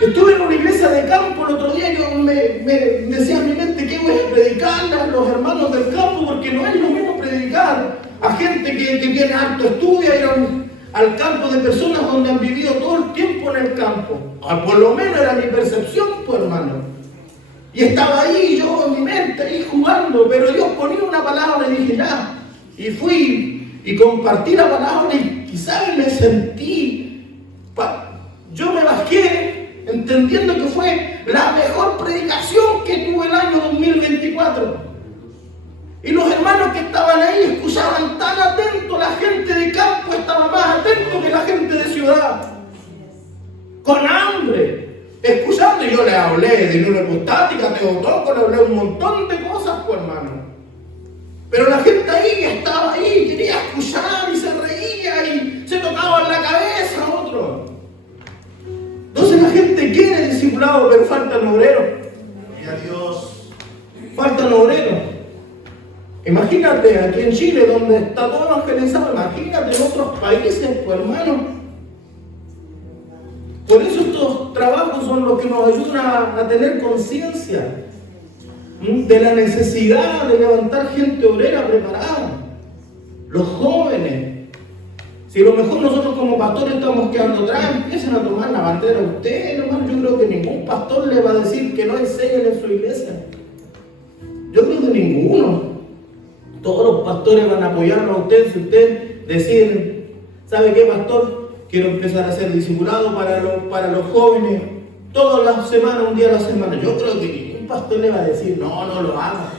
Estuve en una iglesia de campo el otro día y yo me decía en mi mente que voy a predicarle a los hermanos del campo, porque no es lo mismo predicar a gente que tiene alto estudio, ir al campo de personas donde han vivido todo el tiempo en el campo. Por lo menos era mi percepción, pues, hermano. Y estaba ahí yo en mi mente, ahí jugando, pero Dios ponía una palabra y dije, ya, y fui y compartí la palabra y ¿sabes? Me sentí, yo me bajé entendiendo que fue la mejor predicación que tuve el año 2024. Y los hermanos que estaban ahí escuchaban tan atentos, la gente de campo estaba más atento que la gente de ciudad. Con hambre, escuchando, y yo le hablé de neuropostática, Teotoco, le hablé un montón de cosas, pues hermano. Pero la gente ahí estaba ahí, quería escuchar y se reía y se tocaba en la cabeza a otro. Entonces la gente quiere discipulado, pero faltan obreros. Y a Dios, faltan obreros. Imagínate aquí en Chile, donde está todo evangelizado, imagínate en otros países, pues hermano. Por eso estos trabajos son los que nos ayudan a tener conciencia de la necesidad de levantar gente obrera preparada. Los jóvenes. Si a lo mejor nosotros como pastores estamos quedando atrás, empiecen a tomar la bandera ustedes, hermano. Yo creo que ningún pastor le va a decir que no enseñen en su iglesia. Yo creo que ninguno. Todos los pastores van a apoyarlo a usted si usted decide, ¿sabe qué, pastor? Quiero empezar a ser discipulado para los jóvenes todas las semanas, un día a la semana. Yo creo que ningún pastor le va a decir, no lo haga.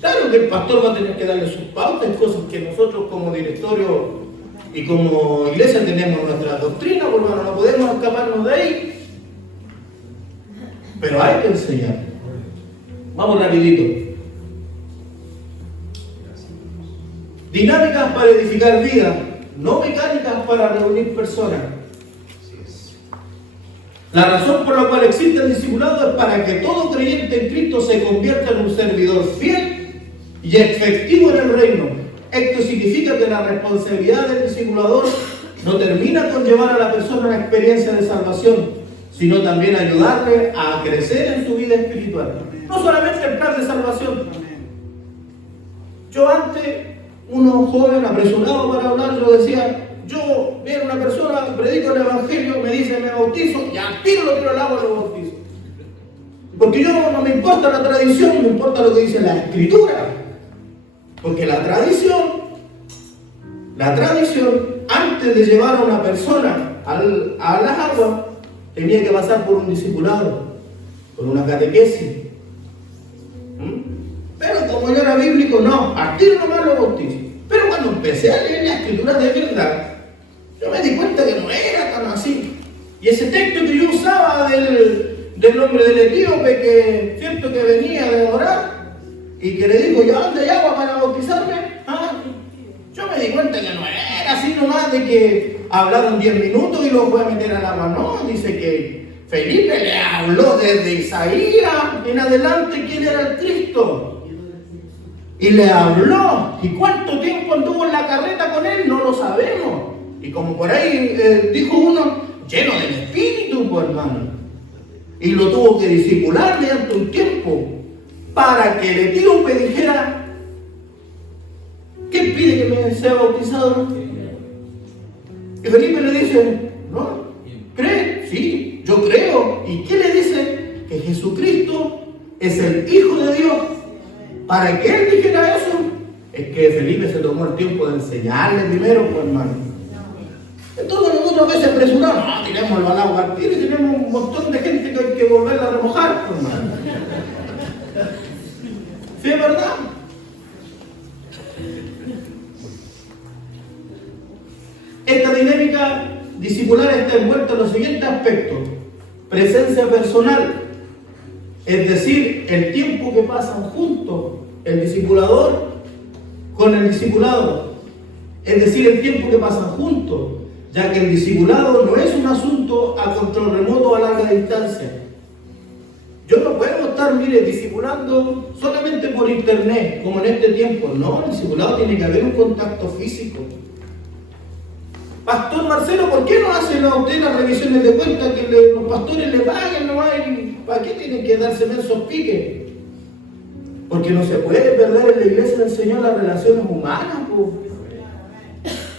Claro que el pastor va a tener que darle sus pautas, cosas que nosotros como directorio y como iglesia tenemos nuestra doctrina, por lo menos no podemos escaparnos de ahí. Pero hay que enseñar. Vamos rapidito. Dinámicas para edificar vida, no mecánicas para reunir personas. La razón por la cual existe el discipulado es para que todo creyente en Cristo se convierta en un servidor fiel y efectivo en el reino. Esto significa que la responsabilidad del discipulador no termina con llevar a la persona a una experiencia de salvación, sino también ayudarle a crecer en su vida espiritual. No solamente el plan de salvación. Yo antes, uno joven apresurado para hablar, yo decía, yo viene una persona, predico el evangelio, me dice me bautizo, y al tiro lo tiro al agua y lo bautizo. Porque yo no me importa la tradición, me importa lo que dice la escritura. Porque la tradición, antes de llevar a una persona a las aguas, tenía que pasar por un discipulado, por una catequesis. Pero como yo era bíblico, no, al tiro nomás lo bautizo. Pero cuando empecé a leer la escritura de verdad, yo me di cuenta que no era tan así. Y ese texto que yo usaba del hombre del etíope, que cierto que venía de orar, y que le dijo, ¿ya dónde hay agua para bautizarme? Yo me di cuenta que no era así nomás de que hablaron 10 minutos y lo fue a meter al agua. No, dice que Felipe le habló desde Isaías en adelante quién era el Cristo. Y le habló. ¿Y cuánto tiempo anduvo en la carreta con él? No lo sabemos. Y como por ahí dijo uno, lleno del Espíritu, pues hermano. Y lo tuvo que discipular durante un tiempo para que el etíope dijera, ¿qué pide que me sea bautizado? Y Felipe le dice, ¿no? ¿Cree? Sí, yo creo. ¿Y qué le dice? Que Jesucristo es el Hijo de Dios. Para que él dijera eso, es que Felipe se tomó el tiempo de enseñarle primero, pues hermano. Entonces nosotros a veces apresuramos, no, tiremos al agua al tiro y tenemos un montón de gente que hay que volverla a remojar, pues hermano. ¿Sí es verdad? Esta dinámica discipular está envuelta en los siguientes aspectos. Presencia personal, es decir, el tiempo que pasan juntos el discipulador con el discipulado, es decir, el tiempo que pasan juntos, ya que el discipulado no es un asunto a control remoto o a larga distancia. Yo no puedo estar, mire, discipulando solamente por internet, como en este tiempo. No, el discipulado tiene que haber un contacto físico. Pastor Marcelo, ¿por qué no hacen a usted las revisiones de cuentas que los pastores le paguen nomás? ¿Para qué tienen que darse mensos piques? Porque no se puede perder en la iglesia del Señor las relaciones humanas, pues.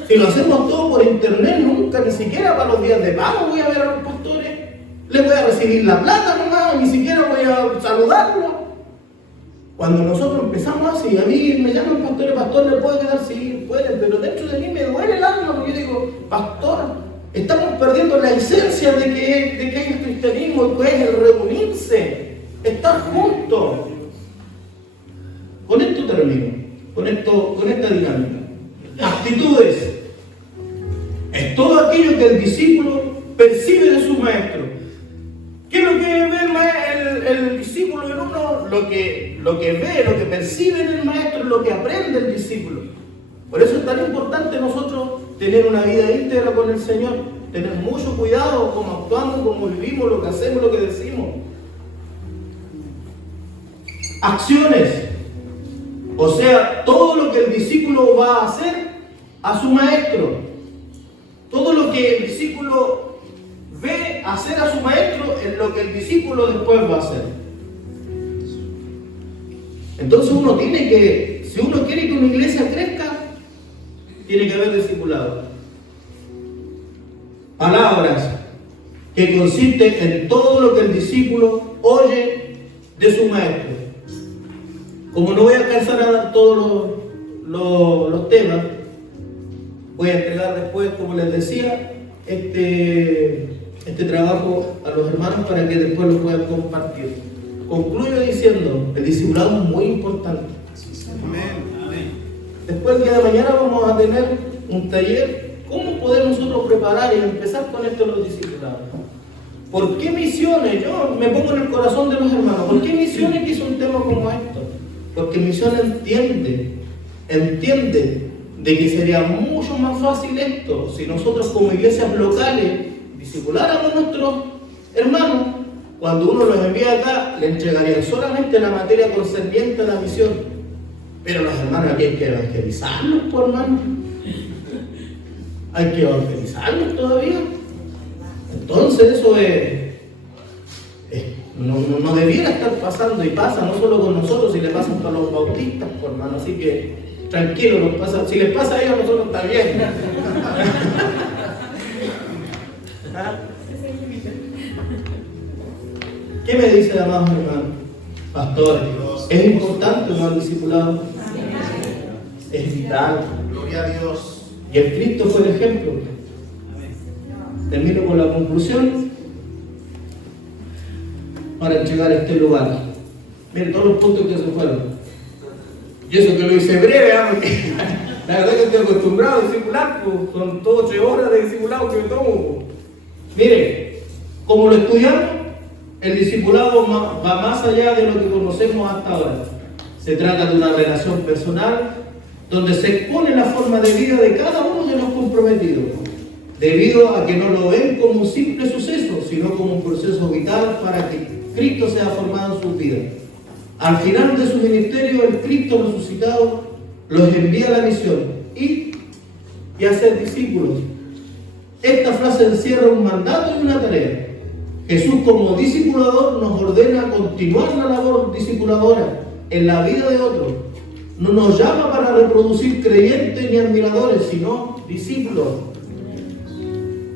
Si lo hacemos todo por internet, nunca, ni siquiera para los días de pago voy a ver a los pastores. Les voy a recibir la plata nomás, ni siquiera voy a saludarlo. Cuando nosotros empezamos así, a mí me llaman pastor, ¿le puede quedar? Sí, puede, pero dentro de mí me duele el alma, porque yo digo, pastor, estamos perdiendo la esencia de que es el cristianismo, y que es el reunirse, estar juntos. Con esto termino, con esta dinámica. Actitudes. Es todo aquello que el discípulo percibe de su maestro. ¿Qué es lo que ve el discípulo en uno? Lo que ve, lo que percibe en el maestro, lo que aprende el discípulo. Por eso es tan importante nosotros tener una vida íntegra con el Señor, tener mucho cuidado cómo actuamos, cómo vivimos, lo que hacemos, lo que decimos. Acciones. O sea, todo lo que el discípulo va a hacer a su maestro. Todo lo que el discípulo ve hacer a su maestro es lo que el discípulo después va a hacer. Entonces uno tiene que, si uno quiere que una iglesia crezca, tiene que haber discipulado. Palabras que consisten en todo lo que el discípulo oye de su maestro. Como no voy a alcanzar a dar todos los temas, voy a entregar después, como les decía, este trabajo a los hermanos para que después lo puedan compartir. Concluyo diciendo, el discipulado es muy importante. Después el día de mañana vamos a tener un taller, cómo podemos nosotros preparar y empezar con esto los discipulados. ¿Por qué misiones? Yo me pongo en el corazón de los hermanos. ¿Por qué misiones quiso un tema como esto? Porque misiones entiende de que sería mucho más fácil esto si nosotros como iglesias locales discipuláramos a nuestros hermanos. Cuando uno los envía acá, le entregarían solamente la materia concerniente a la misión. Pero los hermanos aquí hay que evangelizarlos, pues, hermano. Hay que evangelizarlos todavía. Entonces eso no debiera estar pasando, y pasa no solo con nosotros, si le pasan a los bautistas, pues, hermano. Así que tranquilo, si les pasa a ellos, a nosotros está bien. ¿Qué me dice, amados hermanos? Pastor, ¿es importante un discipulado? Es vital. Gloria a Dios. Y el Cristo fue el ejemplo. Termino con la conclusión para llegar a este lugar. Miren todos los puntos que se fueron. Y eso que lo hice breve, porque la verdad que estoy acostumbrado a discipular, pues, son todo 8 horas de discipulado que me tomo. Miren, como lo estudiamos, el discipulado va más allá de lo que conocemos hasta ahora. Se trata de una relación personal donde se expone la forma de vida de cada uno de los comprometidos, debido a que no lo ven como un simple suceso, sino como un proceso vital para que Cristo sea formado en sus vidas. Al final de su ministerio, el Cristo resucitado los envía a la misión y a ser discípulos. Esta frase encierra un mandato y una tarea. Jesús, como discipulador, nos ordena continuar la labor discipuladora en la vida de otros. No nos llama para reproducir creyentes ni admiradores, sino discípulos.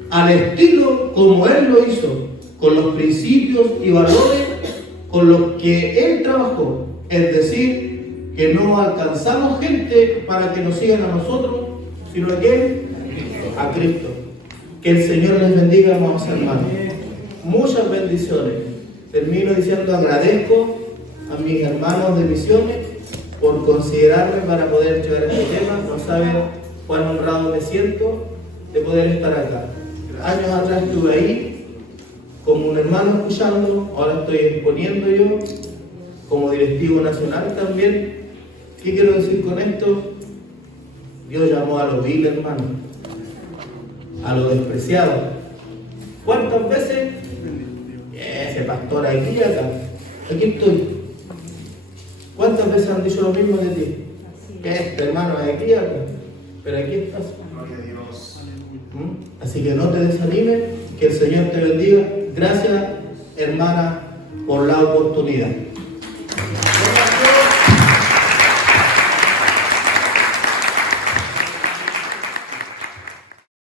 Al estilo como Él lo hizo, con los principios y valores con los que Él trabajó. Es decir, que no alcanzamos gente para que nos sigan a nosotros, sino a Cristo. Que el Señor les bendiga, amados hermanos. Muchas bendiciones. Termino diciendo, agradezco a mis hermanos de misiones por considerarme para poder llegar a este tema. No saben cuán honrado me siento de poder estar acá. Años atrás estuve ahí como un hermano escuchando, ahora estoy exponiendo yo como directivo nacional también. ¿Qué quiero decir con esto? Dios llamó a los vil, hermanos, a los despreciados. ¿Cuántas veces? Ese pastor aquí, acá. Aquí estoy. ¿Cuántas veces han dicho lo mismo de ti? Este hermano es aquí, acá. Pero aquí estás. Gloria a Dios. Así que no te desanimes, que el Señor te bendiga. Gracias, hermana, por la oportunidad.